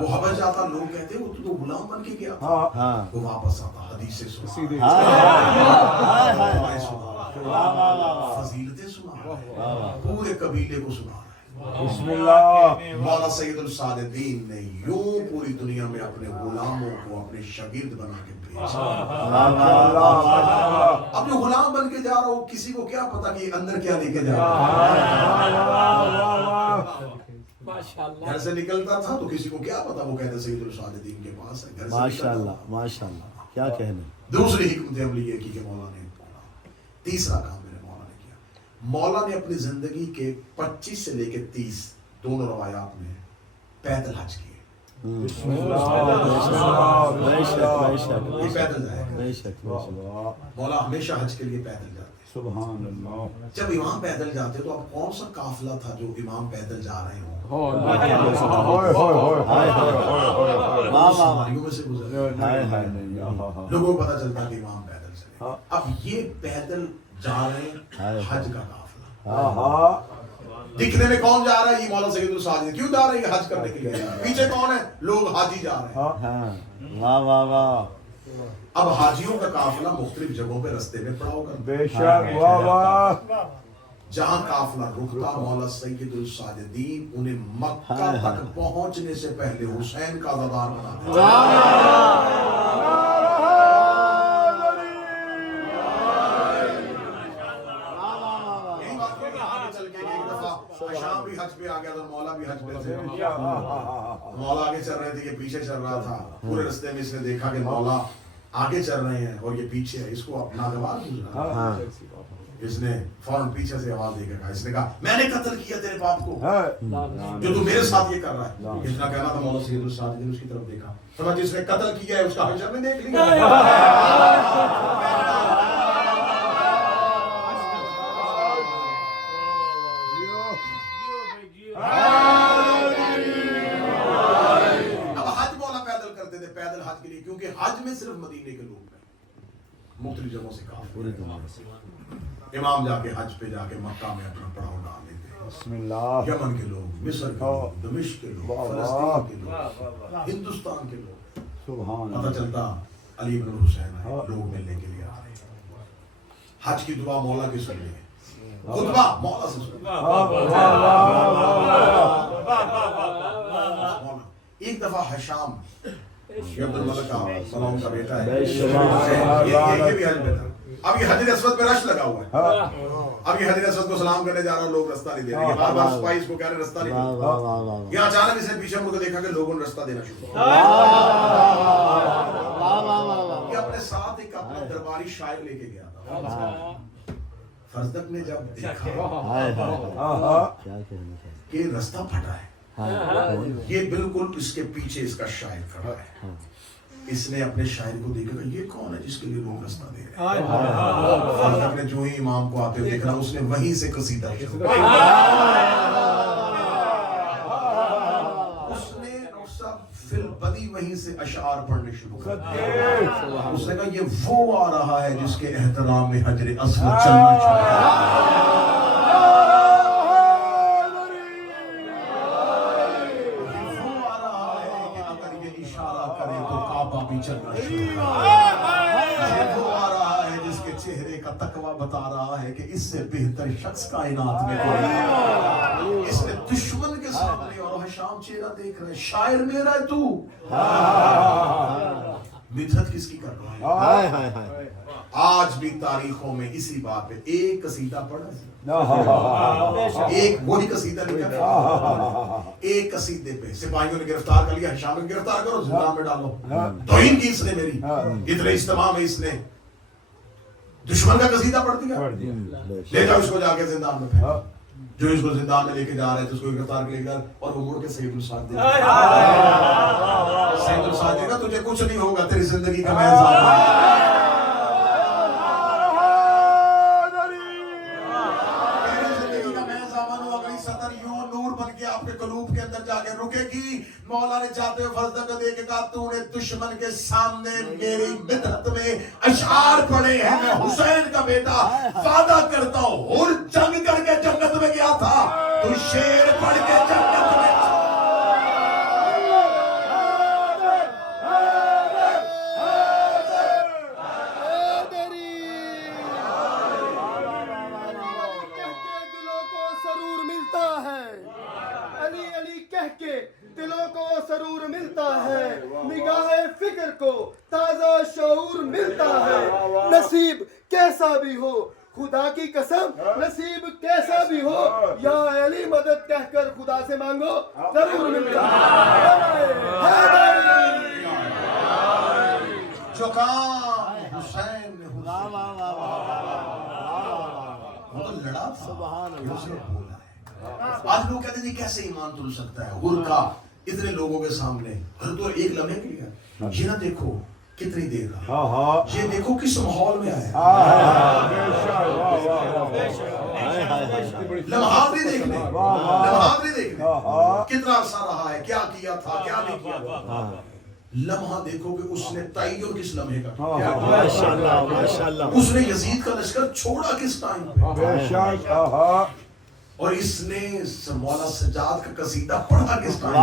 وہ حبش جاتا، لوگ کہتے ہیں وہ تو غلام بن کے گیا تھا، وہ واپس آتا، حدیثیں سنا، فضیلتیں سنا، پورے قبیلے کو سنا۔ بسم اللہ مولا سید الساجدین نے یوں پوری دنیا میں اپنے غلاموں کو اپنے شاگرد بنا کے بھیجا۔ اب جو غلام بن کے جا رہا ہو، کسی کو کیا پتا کہ اندر کیا لے کے جا رہا ہے؟ گھر سے نکلتا تھا تو کسی کو کیا پتا، وہ کہتے سید الساجدین کے پاس ہے، گھر سے ماشاءاللہ ماشاءاللہ کیا کہنے۔ دوسری حکمت عملی یہ کی کہ مولا نے تیسرا کام مولا نے اپنی زندگی کے 25 سے لے کے 30 دونوں روایات میں پیدل حج کیے۔ یہ پیدل جائے گا، مولا ہمیشہ حج کے لیے پیدل جاتے۔ سبحان اللہ۔ جب امام پیدل جاتے تو اب کون سا قافلہ تھا جو امام پیدل جا رہے ہوں؟ میں سے گزر لوگوں کو پتا چلتا کہ امام پیدل چلے۔ اب یہ پیدل جا رہے ہیں حج کا قافلہ، دکھنے میں کون جا رہا ہے؟ یہ مولا سید الساجدین۔ کیوں جا رہے ہیں حج کرنے کے لیے؟ پیچھے کون ہے؟ لوگ حاجی جا رہے ہیں۔ واہ واہ واہ۔ اب حاجیوں کا قافلہ مختلف جگہوں پہ رستے میں پڑاؤ کرتا، بے شک، واہ واہ۔ جہاں قافلہ رکتا مولا سید الساجدین انہیں مکہ تک پہنچنے سے پہلے حسین کا عزادار بناتے۔ شام بھی حج پہ آ گیا تو مولا بھی حج پہ تھے، مولا آگے چل رہے تھے، یہ پیچھے چل رہا تھا۔ پورے رستے میں اس نے دیکھا کہ مولا آگے چل رہے ہیں اور یہ پیچھے ہے، اس کو اپنا ناگوار گزرا۔ اس نے فوراً پیچھے سے آواز دے کے کہا، اس نے کہا میں نے قتل کیا تیرے باپ کو جو تو میرے ساتھ یہ کر رہا ہے۔ اتنا کہنا تھا، مولا سید الساجدین نے اس کی طرف دیکھا، سمجھ جس نے قتل کیا ہے اس کا حشر میں دیکھ لیا۔ کیونکہ حج میں صرف مدینے کے لوگ ہیں، مختلف جگہوں سے کام پوری دنیا سے۔ امام جا کے حج پہ جا کے مکہ میں اپنا پڑاؤ ڈال لیتے ہیں۔ بسم اللہ۔ یمن کے لوگ، مصر کے لوگ، دمشق کے لوگ، فلسطین کے لوگ، ہندوستان کے لوگ، سبحان پتہ چلتا علی بن حسین ہے، لوگ ملنے کے لیے آ رہے ہیں۔ حج کی دعا مولا کی سن لی، خطبہ مولا سے سن لی۔ ایک دفعہ حشام یہ عبد الملک کا سلام کا بیٹا ہے، یہ بھی حج میں تھا۔ اب یہ حجر اسود پہ رش لگا ہوا ہے، اب یہ حجر اسود کو سلام کرنے جا رہا ہے، لوگ رستہ نہیں دے رہے، بار بار سپاہی کو کہہ رہے رستہ نہیں دے رہے۔ یہاں اچانک اس نے پیچھے مڑ کے دیکھا کہ لوگوں نے رستہ دینا شروع کیا۔ یہ اپنے ساتھ ایک اپنا درباری شاعر لے کے گیا تھا۔ فرزدق نے جب دیکھا کہ رستہ پھٹا ہے، یہ بالکل اس کے پیچھے اس کا شاعر کھڑا ہے، اس نے اپنے شاعر کو دیکھا کہ یہ کون ہے جس کے لیے لوگ رستہ دے رہے ہیں۔ فرزدق نے جو ہی امام کو آتے دیکھا اس نے وہیں سے قصیدہ شروع کیا۔ اس نے فی البدی وہیں سے اشعار پڑھنے شروع کر دیے. اس نے کہا یہ وہ آ رہا ہے جس کے احترام میں حجر اسود چلنا چاہیے. چلنا یہ وہ آ رہا ہے جس کے چہرے کا تقوی بتا رہا ہے کہ اس سے بہتر شخص کائنات میں کوئی نہیں. اس نے دشمن کے سامنے اور حشام چہرہ دیکھ رہے شاعر میرا ہے تو مدحت کس کی کر رہا ہے. آج بھی تاریخوں میں اسی بات پہ ایک قصیدہ پڑھا, ایک وہی قصیدہ لکھا, ایک قصیدے پہ سپاہیوں نے گرفتار کر لیا, حشام کو گرفتار کرو زندان میں ڈالو. توہین کی اس نے میری, اتنے اجتماع میں اس نے دشمن کا قصیدہ پڑھ دیا. لے جاؤ اس کو جا کے زندان میں پھینکو. جو اس کو زندان میں لے کے جا رہے تھے اس کو گرفتار کر لے گا اور وہ مڑ کے سید السعد دے گا. سید السعد دے گا تجھے کچھ نہیں ہوگا, تیری زندگی کا محض آپ کے قلوب کے اندر جا کے رکے گی. مولا نے جاتے ہوئے فضل دے کے کہا تو نے دشمن کے سامنے میری مدحت میں اشعار پڑھے ہیں. میں حسین کا بیٹا وعدہ کرتا ہوں, اور جنگ کر کے جنت میں گیا تھا, تو شیر پڑھ کے جنت میں. دلوں کو سرور ملتا ہے, نگاہ فکر کو تازہ شعور ملتا ہے. نصیب کیسا بھی ہو, خدا کی قسم نصیب کیسا بھی ہو, یا علی مدد کہہ کر خدا سے مانگو ضرور ملتا ہے. جو کام حسین نے لڑا تھا آج لوگ کہتے ہیں کیسے ایمان تل سکتا ہے غر کا اتنے لوگوں کے سامنے. ہر تو ایک لمحے کے لیے یہ نہ دیکھو کتنی دیر رہا, یہ دیکھو کس ماحول میں آیا. لمحات نہیں دیکھنے, لمحات نہیں دیکھنے کتنا عرصہ رہا ہے, کیا کیا تھا کیا نہیں کیا تھا. لمحہ دیکھو کہ اس نے تعین کس لمحے کا, اس نے یزید کا لشکر چھوڑا کس ٹائم پہ, اور اس نے مولا سجاد کا قصیدہ پڑھا کس ٹائم.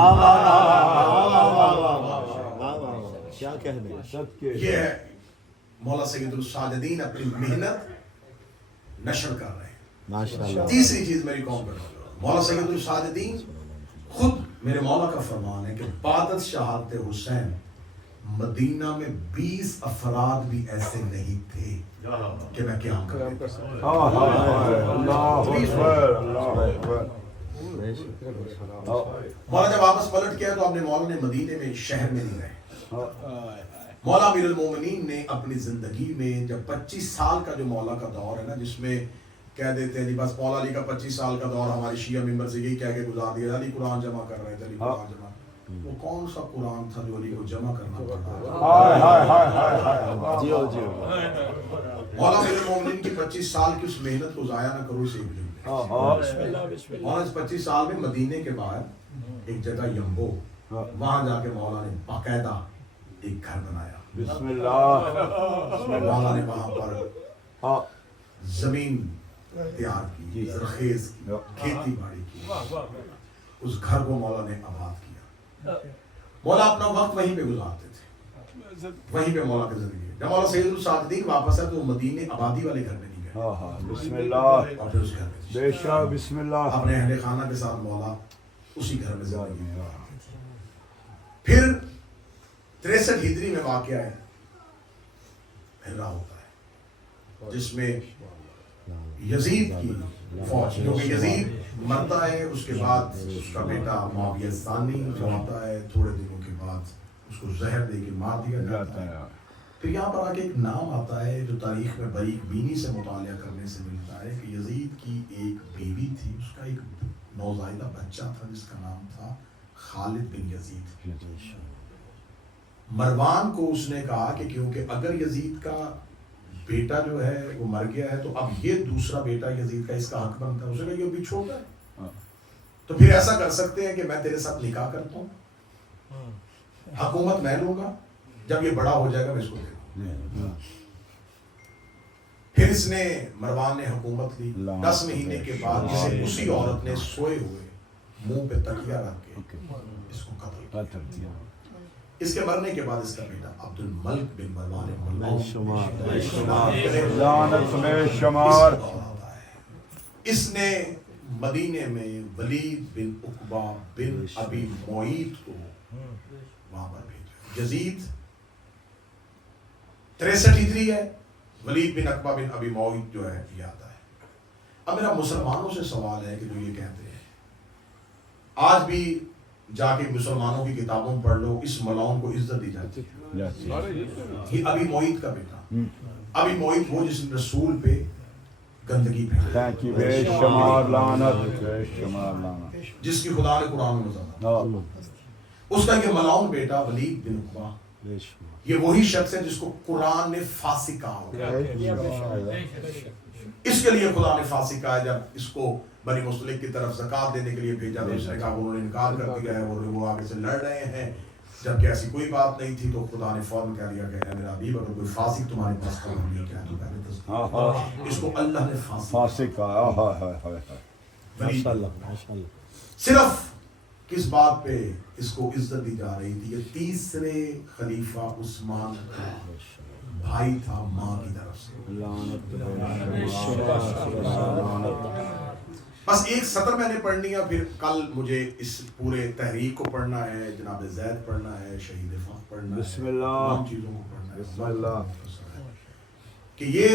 کیا کہنے. یہ ہے مولا سید الساجدین اپنی محنت نشر کر رہے ہیں. ماشاءاللہ. تیسری چیز میری قوم پر مولا سید الساجدین خود میرے مولا کا فرمان ہے کہ بعد شہادت حسین مدینہ میں 20 افراد بھی ایسے نہیں تھے کہ میں قیام کر دیتا. مولا جب واپس پلٹ کیا تو اپنے مولا نے مدینے میں شہر میں نہیں رہے. مولا امیر المومنین نے اپنی زندگی میں جب 25 سال کا جو مولا کا دور ہے نا, جس میں کہہ دیتے ہیں جی بس مولا علی کا 25 سال کا دور ہماری شیعہ ممبر سے یہی کہہ کے گزار دیا, علی قرآن جمع کر رہے تھے, علی قرآن جمع. وہ کون سا قرآن تھا جو علی کو جمع کرنا پڑا. مولا امیر المومنین کی 25 سال کی اس محنت کو ضائع نہ کرو, اسے مولا 25 سال میں مدینے کے بعد ایک جگہ یمبو, وہاں جا کے مولا نے باقاعدہ ایک گھر بنایا. بسم اللہ. مولا نے وہاں پر زمین تیار کی, زرخیز کی, کھیتی باڑی کی, اس گھر کو مولا نے آباد کیا. مولا اپنا وقت وہیں پہ گزارتے تھے, وہیں پہ مولا کی زندگی. جب مولا سید الساجدین واپس ہے تو مدینے آبادی والے گھر میں نہیں گئے. بسم اللہ. اور پھر اس گھر میں بے شک بسم اللہ. اپنے اہل خانہ کے ساتھ مولا اسی گھر میں زندگی. پھر 63 ہجری میں واقعہ ہے پھر رہا ہوتا ہے جس میں یزید کی فوج, کیونکہ یزید مرتا ہے, اس کے بعد اس کا بیٹا معاویہ ثانی جو آتا ہے, تھوڑے دنوں کے بعد اس کو زہر دے کے مار دیا جاتا ہے. پھر یہاں پر آگے ایک نام آتا ہے جو تاریخ میں باریک بینی سے مطالعہ کرنے سے ملتا ہے کہ یزید کی ایک بیوی تھی, اس کا ایک نوزائیدہ بچہ تھا جس کا نام تھا خالد بن یزید. مروان کو اس نے کہا کہ کیونکہ اگر یزید کا بیٹا جو ہے وہ مر گیا ہے تو اب یہ دوسرا بیٹا یزید کا اس کا حق بنتا ہے. اس نے کہا یہ بھی چھوٹا ہے, تو پھر ایسا کر سکتے ہیں کہ میں تیرے ساتھ نکاح کرتا ہوں, حکومت میں لوں گا, جب یہ بڑا ہو جائے گا میں اس کو دے دوں گا. پھر اس نے مروان نے حکومت لی. 10 مہینے کے بعد اسے اسی عورت نے سوئے ہوئے منہ پہ تکیہ رکھ کے اس کو قتل کیا. اس کے مرنے کے بعد اس کا بیٹا عبد الملک بن مروان لعنت بے شمار. اس نے مدینے میں ولید بن عقبہ بن ابی معیط کو وہاں پر بھیجا. یزید 63 ہجری ہے, ولید بن عقبہ بن ابی معیط جو ہے یہ آتا ہے. اب میرا مسلمانوں سے سوال ہے کہ جو یہ کہتے ہیں, آج بھی جا کے مسلمانوں کی کتابوں میں پڑھ لو, اس ملعون کو عزت دی جاتی ہے. یہ ابی معیط کا بیٹا, ابی معیط وہ جس نے رسول پہ گندگی پھیلائی, بے شمار لعنت, بے شمار لعنت. جس کی خدا نے قرآن میں مذمت. اس کا یہ ملعون بیٹا ولید بن عقبہ, یہ وہی شخص ہے جس کو قرآن نے فاسق کہا. اس کے لیے خدا نے فاسق کہا. جب اس کو بنی مصطلق کی طرف زکات دینے کے لیے بھیجا تو اس نے کہا انہوں نے انکار کر دیا ہے اور وہ آگے سے لڑ رہے ہیں, جبکہ ایسی کوئی بات نہیں تھی. تو خدا نے فوراً کہہ دیا کہ میرا حبیب اگر کوئی فاسق تمہارے پاس قدم نہیں کیا تو پہلے تصدیق. اس کو اللہ نے فاسق کہا. صرف کس بات پہ اس کو عزت دی جا رہی تھی؟ یہ تیسرے خلیفہ عثمان کا بھائی تھا ماں کی طرف سے. بس ایک سطر میں نے پڑھنی ہے, پھر کل مجھے اس پورے تحریک کو پڑھنا ہے, جناب زید پڑھنا ہے, شہید فخر پڑھنا ہے, بسم اللہ, تمام چیزوں کو پڑھنا ہے. بسم اللہ. کہ یہ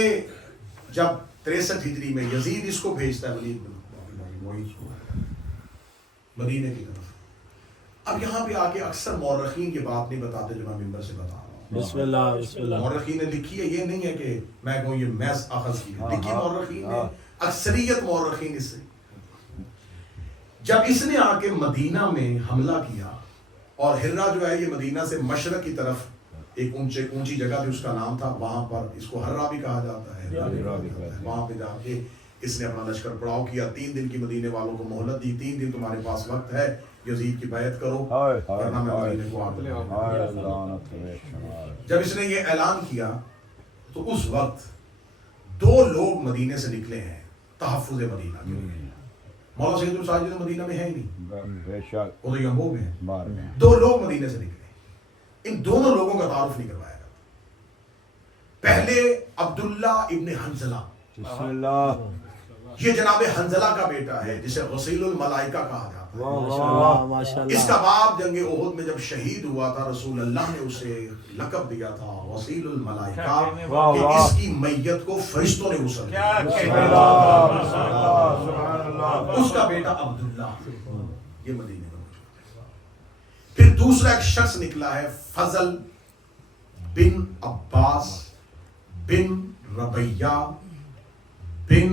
جب 63 ہجری میں یزید اس کو بھیجتا ہے ولید بن معیط کو مدینے کی طرف. اب یہاں پہ آ کے اکثر مورخین یہ بات نہیں بتاتے جو میں ممبر سے بتا رہا ہوں. بسم اللہ, بسم اللہ. مورخین نے لکھی ہے, یہ نہیں ہے کہ میں کہوں یہ میس اخذ کی ہے, لکھی مورخین نے, اکثریت مورخین اس سے. جب اس نے آ کے مدینہ میں حملہ کیا, اور ہرہ جو ہے یہ مدینہ سے مشرق کی طرف ایک اونچی جگہ تھی, اس کا نام تھا, وہاں پر اس کو ہرہ بھی کہا جاتا ہے. وہاں پہ جا کے اس نے اپنا لشکر پڑاؤ کیا. 3 دن کی مدینے والوں کو مہلت دی, 3 دن تمہارے پاس وقت ہے, یزید کی بیعت کرو ورنہ میں مدینے کو آگ لگاؤں. جب اس نے یہ اعلان کیا تو اس وقت 2 لوگ مدینے سے نکلے ہیں تحفظ مدینہ کے لیے. مولا سید الساجد مدینہ میں ہے ہی نہیں, وہ تو ینبوع میں ہے. 2 لوگ مدینے سے نکلے. ان دونوں لوگوں کا تعارف نہیں کروایا گیا. پہلے عبداللہ ابن حنظلہ, بسم اللہ, یہ جناب حنظلہ کا بیٹا ہے جسے غسیل الملائکہ کہا جاتا ہے. ماشاءاللہ. اس کا باپ جنگ احد میں جب شہید ہوا تھا, رسول اللہ نے اسے لقب دیا تھا غسیل الملائکہ, کہ اس کی میت کو فرشتوں نے غسل کیا. اس کا بیٹا عبداللہ یہ مدینے میں موجود ہے. پھر دوسرا ایک شخص نکلا ہے فضل بن عباس بن ربیہ بن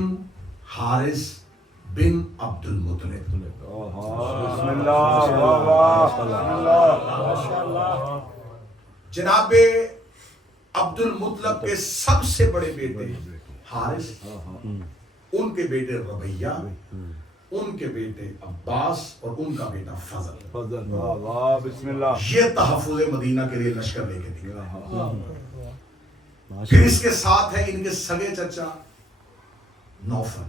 حارث بن عبد المطلب. بسم اللہ. جناب عبد المطلب کے سب سے بڑے بیٹے حارث, ان کے بیٹے ربیہ, ان کے بیٹے عباس, اور ان کا بیٹا فضل. بسم اللہ. یہ تحفظ مدینہ کے لیے لشکر لے کے نکلا. پھر اس کے ساتھ ہے ان کے سگے چچا نوفل.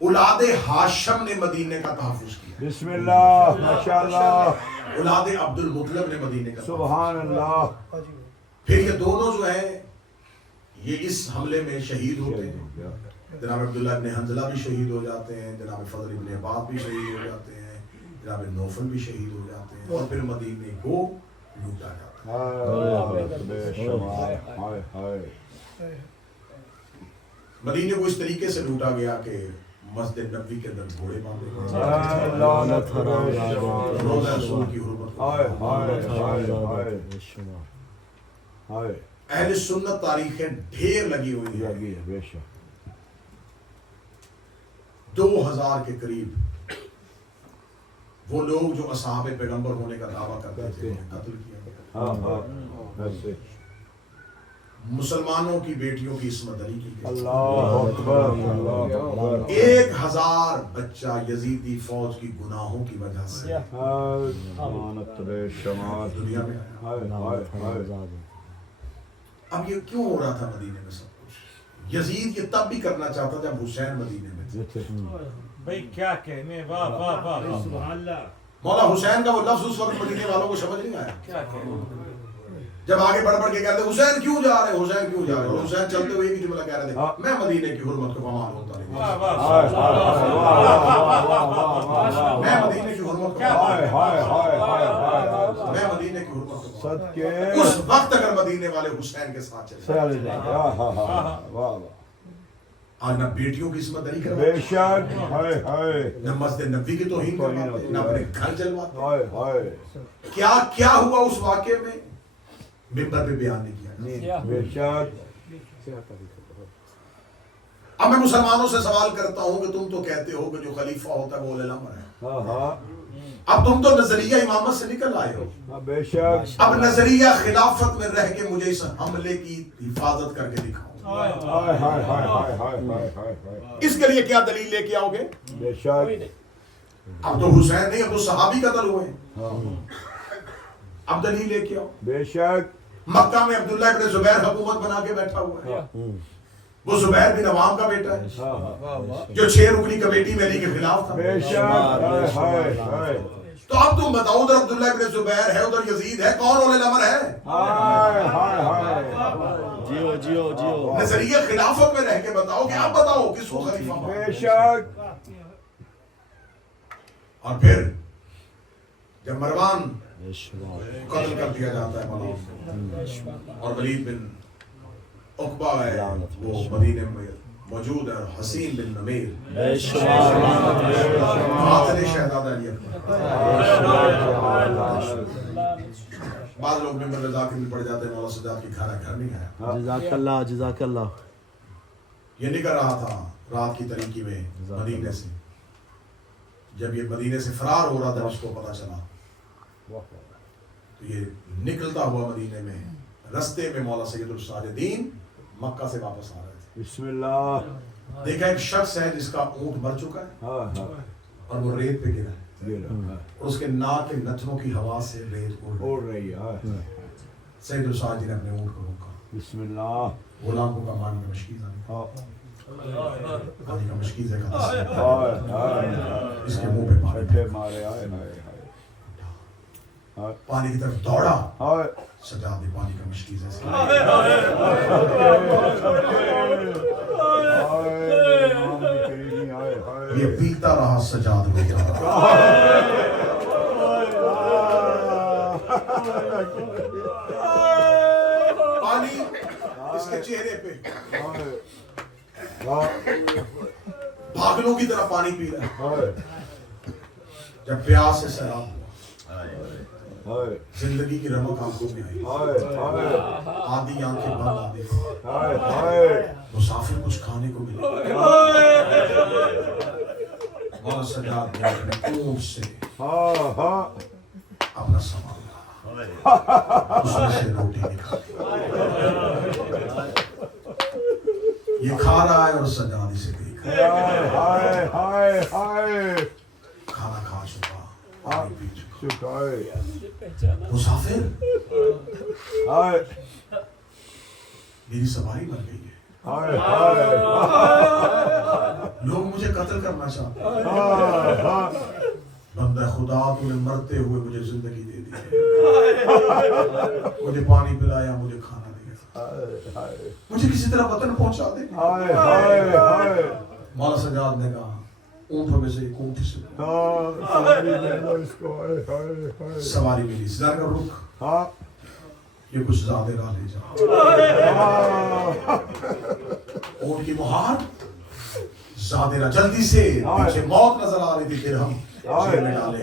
اولاد ہاشم نے مدینے کا تحفظ کیا. بسم اللہ, ماشاءاللہ. اولاد عبد المطلب نے مدینے کا. سبحان اللہ. پھر یہ دونوں جو ہیں یہ اس حملے میں شہید ہوتے ہیں. جناب عبداللہ ابن حنظلہ بھی شہید ہو جاتے ہیں, جناب فضل ابن عباد بھی شہید ہو جاتے ہیں, جناب نوفل بھی شہید ہو جاتے ہیں, اور پھر مدینے کو لوٹا جاتا ہے. مدینے کو اس طریقے سے لوٹا گیا کہ مسجد نبوی کے اندر گھوڑے باندھے گئے, روضہ رسول کی حرمت کو. اہل سنت تاریخیں ڈھیر لگی ہوئی ہیں. 2000 کے قریب وہ لوگ جو اصحاب پیغمبر ہونے کا دعویٰ کرتے تھے قتل کیا گیا. مسلمانوں کی بیٹیوں کی عصمت دری کی گئی. اللہ اکبر اللہ اکبر 1000 بچہ یزیدی فوج کی گناہوں کی وجہ سے امانت بے شمار دنیا میں آیا. ہائے ہائے ہائے اب یہ کیوں ہو رہا تھا مدینے میں سب کچھ؟ یزید یہ تب بھی کرنا چاہتا جب حسین مدینے میں تھے. بھائی کیا کہنے واہ واہ واہ سبحان اللہ. مولا حسین کا وہ لفظ اس وقت مدینے والوں کو سمجھ نہیں آیا. کیا کہنے جب آگے بڑھ بڑھ کے کہتے حسین کیوں جا رہے ہیں حسین کیوں جا رہے ہیں اور حسین چلتے ہوئے ایک ہی جملہ کہہ رہے تھے میں مدینے کی حرمت کو پامال ہوتا نہیں. واہ واہ ہائے ہائے میں مدینے کی حرمت کو ہائے ہائے ہائے ہائے میں مدینے کی حرمت کو صدقے اس وقت اگر مدینے والے حسین کے ساتھ چلے چل جائے واہ واہ آج نہ بیٹیوں کی عصمت دری بے کرواتے شک ہائے ہائے نہ مسجد نبی کی توہین کرواتے نہ اپنے گھر جلواتے. ہائے ہائے کیا کیا ہوا اس واقعے میں ممبر پہ بیان نہیں کیا. بے شک اب میں مسلمانوں سے سوال کرتا ہوں کہ تم تو کہتے ہو کہ جو خلیفہ ہوتا ہے وہ اولی الامر ہے. ہاں ہاں اب تم تو نظریہ امامت سے نکل آئے ہو. بے شک اب نظریہ خلافت میں رہ کے مجھے اس حملے کی حفاظت کر کے دکھاؤ. ہائے ہائے ہائے ہائے ہائے ہائے ہائے اس کے لیے کیا دلیل لے کے آؤ گے؟ بے شک اب تو حسین نہیں اب تو صحابی قتل ہوئے ہیں. اب دلیل لے کے آؤ. بے شک مکہ میں عبداللہ ابن زبیر حکومت بنا کے بیٹھا ہوا ہے. وہ زبیر بن عوام کا بیٹا ہے ہاں ہاں جو 6 رکنی کمیٹی میں علی کے خلاف تھا. بے شک ہائے ہائے ہائے تو اب تم بتاؤ ادھر عبداللہ ابن زبیر ہے ادھر یزید ہے کون اولی الامر ہے؟ ہائے ہائے ہائے جیو جیو جیو نظریہ خلافت میں رہ کے بتاؤ کہ آپ بتاؤ کس کو خلیفہ مانتے بے شک اور پھر جب مروان قتل کر دیا جاتا ہے مولا اور ولید بن عقبہ ہے وہ مدینے میں موجود ہے اور حسین بن نمیر قاتل شہزادہ علی اکبر. بعض لوگ ممبر رضا کے بھی پڑ جاتے ہیں مولا سجاد کی کھانا گھر نہیں آیا. جزاک اللہ جزاک اللہ. یہ نکل رہا تھا رات کی تاریکی میں مدینے سے. جب یہ مدینے سے فرار ہو رہا تھا اس کو پتا چلا تو یہ نکلتا ہوا مدینے میں رستے میں مولا سید الساجدین مکہ سے واپس آ رہے تھے. بسم اللہ دیکھا ایک شخص ہے جس کا اونٹ مر چکا ہے ہاں ہاں اور وہ ریت پہ گرا ہے اور اس کے ناک کے نتنوں کی ہوا سے ریت اڑ رہی ہے سید الساجدین نے اپنے اونٹ کو روکا. بسم اللہ غلاموں کا مان میں مشکیز آنے ہاں پانی کا مشکیز ہے ہائے ہائے اس کے منہ پہ پانی چھٹے مارے آئے ہائے ہائے پانی کی طرف دوڑا ہائے سجاد نے پانی کا مشکیز ہے یہ پیتا رہا سجاد روتا رہا. پانی اس کے چہرے پہ پاگلوں کی طرح پانی پی رہا ہے. جب پیاس سے سیراب ہوا زندگی کی رمق آنکھوں میں آئی آدھی آنکھیں بند آدھی مسافر کچھ کھانے کو ملے مولا سجاد نے اپنے اونٹ سے اپنا سامان اس میں سے روٹی نکالی. یہ کھا رہا ہے اور سجاد اسے دیکھ رہا ہے. کھانا کھا چکا پانی پی چکا مسافر میری سواری بن گئی ہے لوگ مجھے قتل کرنا چاہتے ہیں. بندہ خدا تو نے مرتے ہوئے مجھے زندگی دے دی مجھے پانی پلایا مجھے کھانا دیا مجھے کسی طرح وطن پہنچا دے. مولا سجاد نے کہا اونٹوں میں سے ایک اونٹ سے سواری ملی سجاد کا رخ یہ کچھ زیادہ راہ لے جا اونٹ کی مہار زیادہ راہ جلدی سے پیچھے موت نظر آ رہی تھی پھر ہم میں ڈالے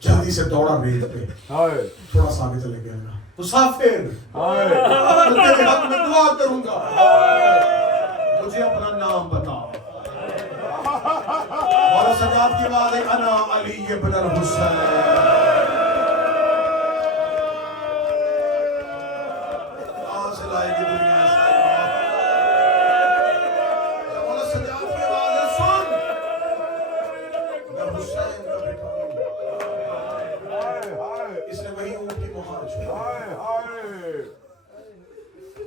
جلدی سے دوڑا ریت پہ تھوڑا سا آگے چلے گیا مسافر میں تیرے حق میں دعا کروں گا مجھے اپنا نام بتا. اور سجاد کی بات ہے انا علی ابن الحسین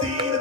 3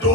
2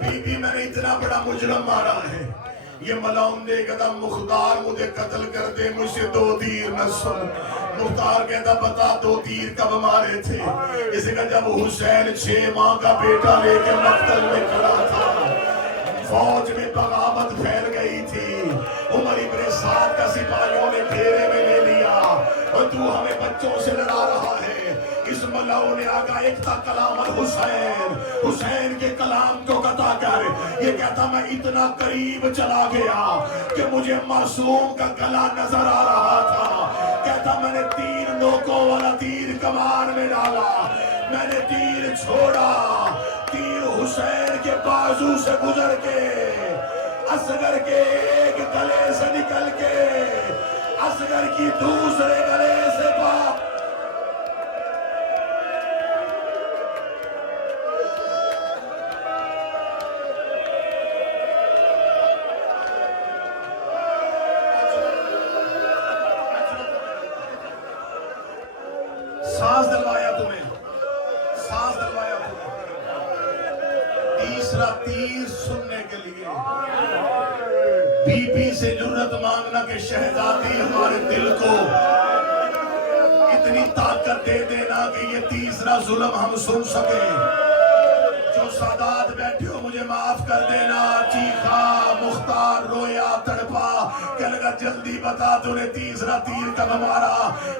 بی بی میں نے اتنا بڑا مجرم مارا ہے، یہ ملعون دے گا مختار مجھے قتل کر دے، مجھ سے 2 تیر نہ سن۔ مختار کہتا بتا 2 تیر کب مارے تھے؟ اسی کا جب حسین 6 ماہ کا بیٹا لے کے مقتل میں کھڑا تھا، فوج میں بغاوت پھیل گئی تھی، عمر ابن سعد کا سپاہیوں نے گھیرے میں لے لیا اور تو ہمیں بچوں سے لڑا رہا ہے۔ اس ملعون نے آگا ایک تھا کلام الحسین، حسین کے کلام کو قطع کر یہ کہتا میں اتنا قریب چلا گیا کہ مجھے معصوم کا گلا نظر آ رہا تھا، کہتا میں نے 3 نوکوں والا تیر کمان میں ڈالا، میں نے تیر چھوڑا، تیر حسین کے بازو سے گزر کے اصغر کے ایک گلے سے نکل کے اصغر کی دوسرے گلے سے پاک سانس دلوایا تمہیں، سانس دلوایا تمہیں، تیسرا تیر سننے کے لیے بی بی سے جرت مانگنا کہ شہزادی ہمارے دل کو اتنی طاقت دے دینا کہ یہ تیسرا ظلم ہم سن سکیں۔ جو سادات بیٹھے ہو مجھے معاف کر دینا، چیخا مختار رویا تڑپا کہ لگا جلدی بتا تو نے تیسرا تیر کب مارا؟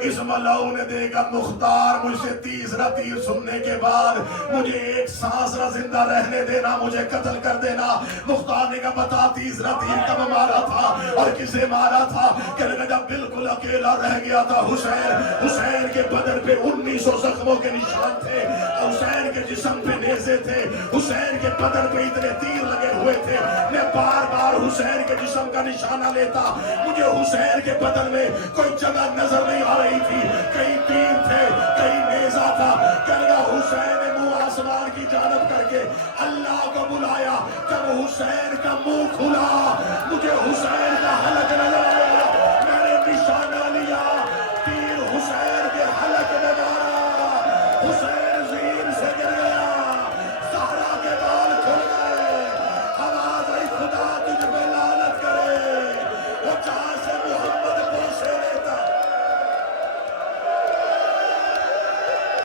اس ملعون نے دے گا مختار مجھ سے تیسرا تیر سننے کے بعد مجھے ایک سانس نہ زندہ رہنے دینا، مجھے قتل کر دینا۔ مختار نے کہا بتا تیسرا تیر کب مارا تھا اور کسے مارا تھا؟ کہ لگا جب بالکل اکیلا رہ گیا تھا حسین کے بدن پہ 1900 زخموں کے نشان تھے، حسین کے جسم پہ نیزے تھے، حسین کے بدن پہ اتنے تیر لگے ہوئے تھے، میں بار بار حسین کے جسم کا نشانہ لیتا، مجھے حسین کے بدن میں کوئی جگہ نظر نہیں آ رہی تھی، کہیں تیر تھے کہیں نیزہ تھا۔ کہ لگا حسین نے منہ آسمان کی جانب کر کے اللہ کو بلایا، جب حسین کا منہ کھلا مجھے حسین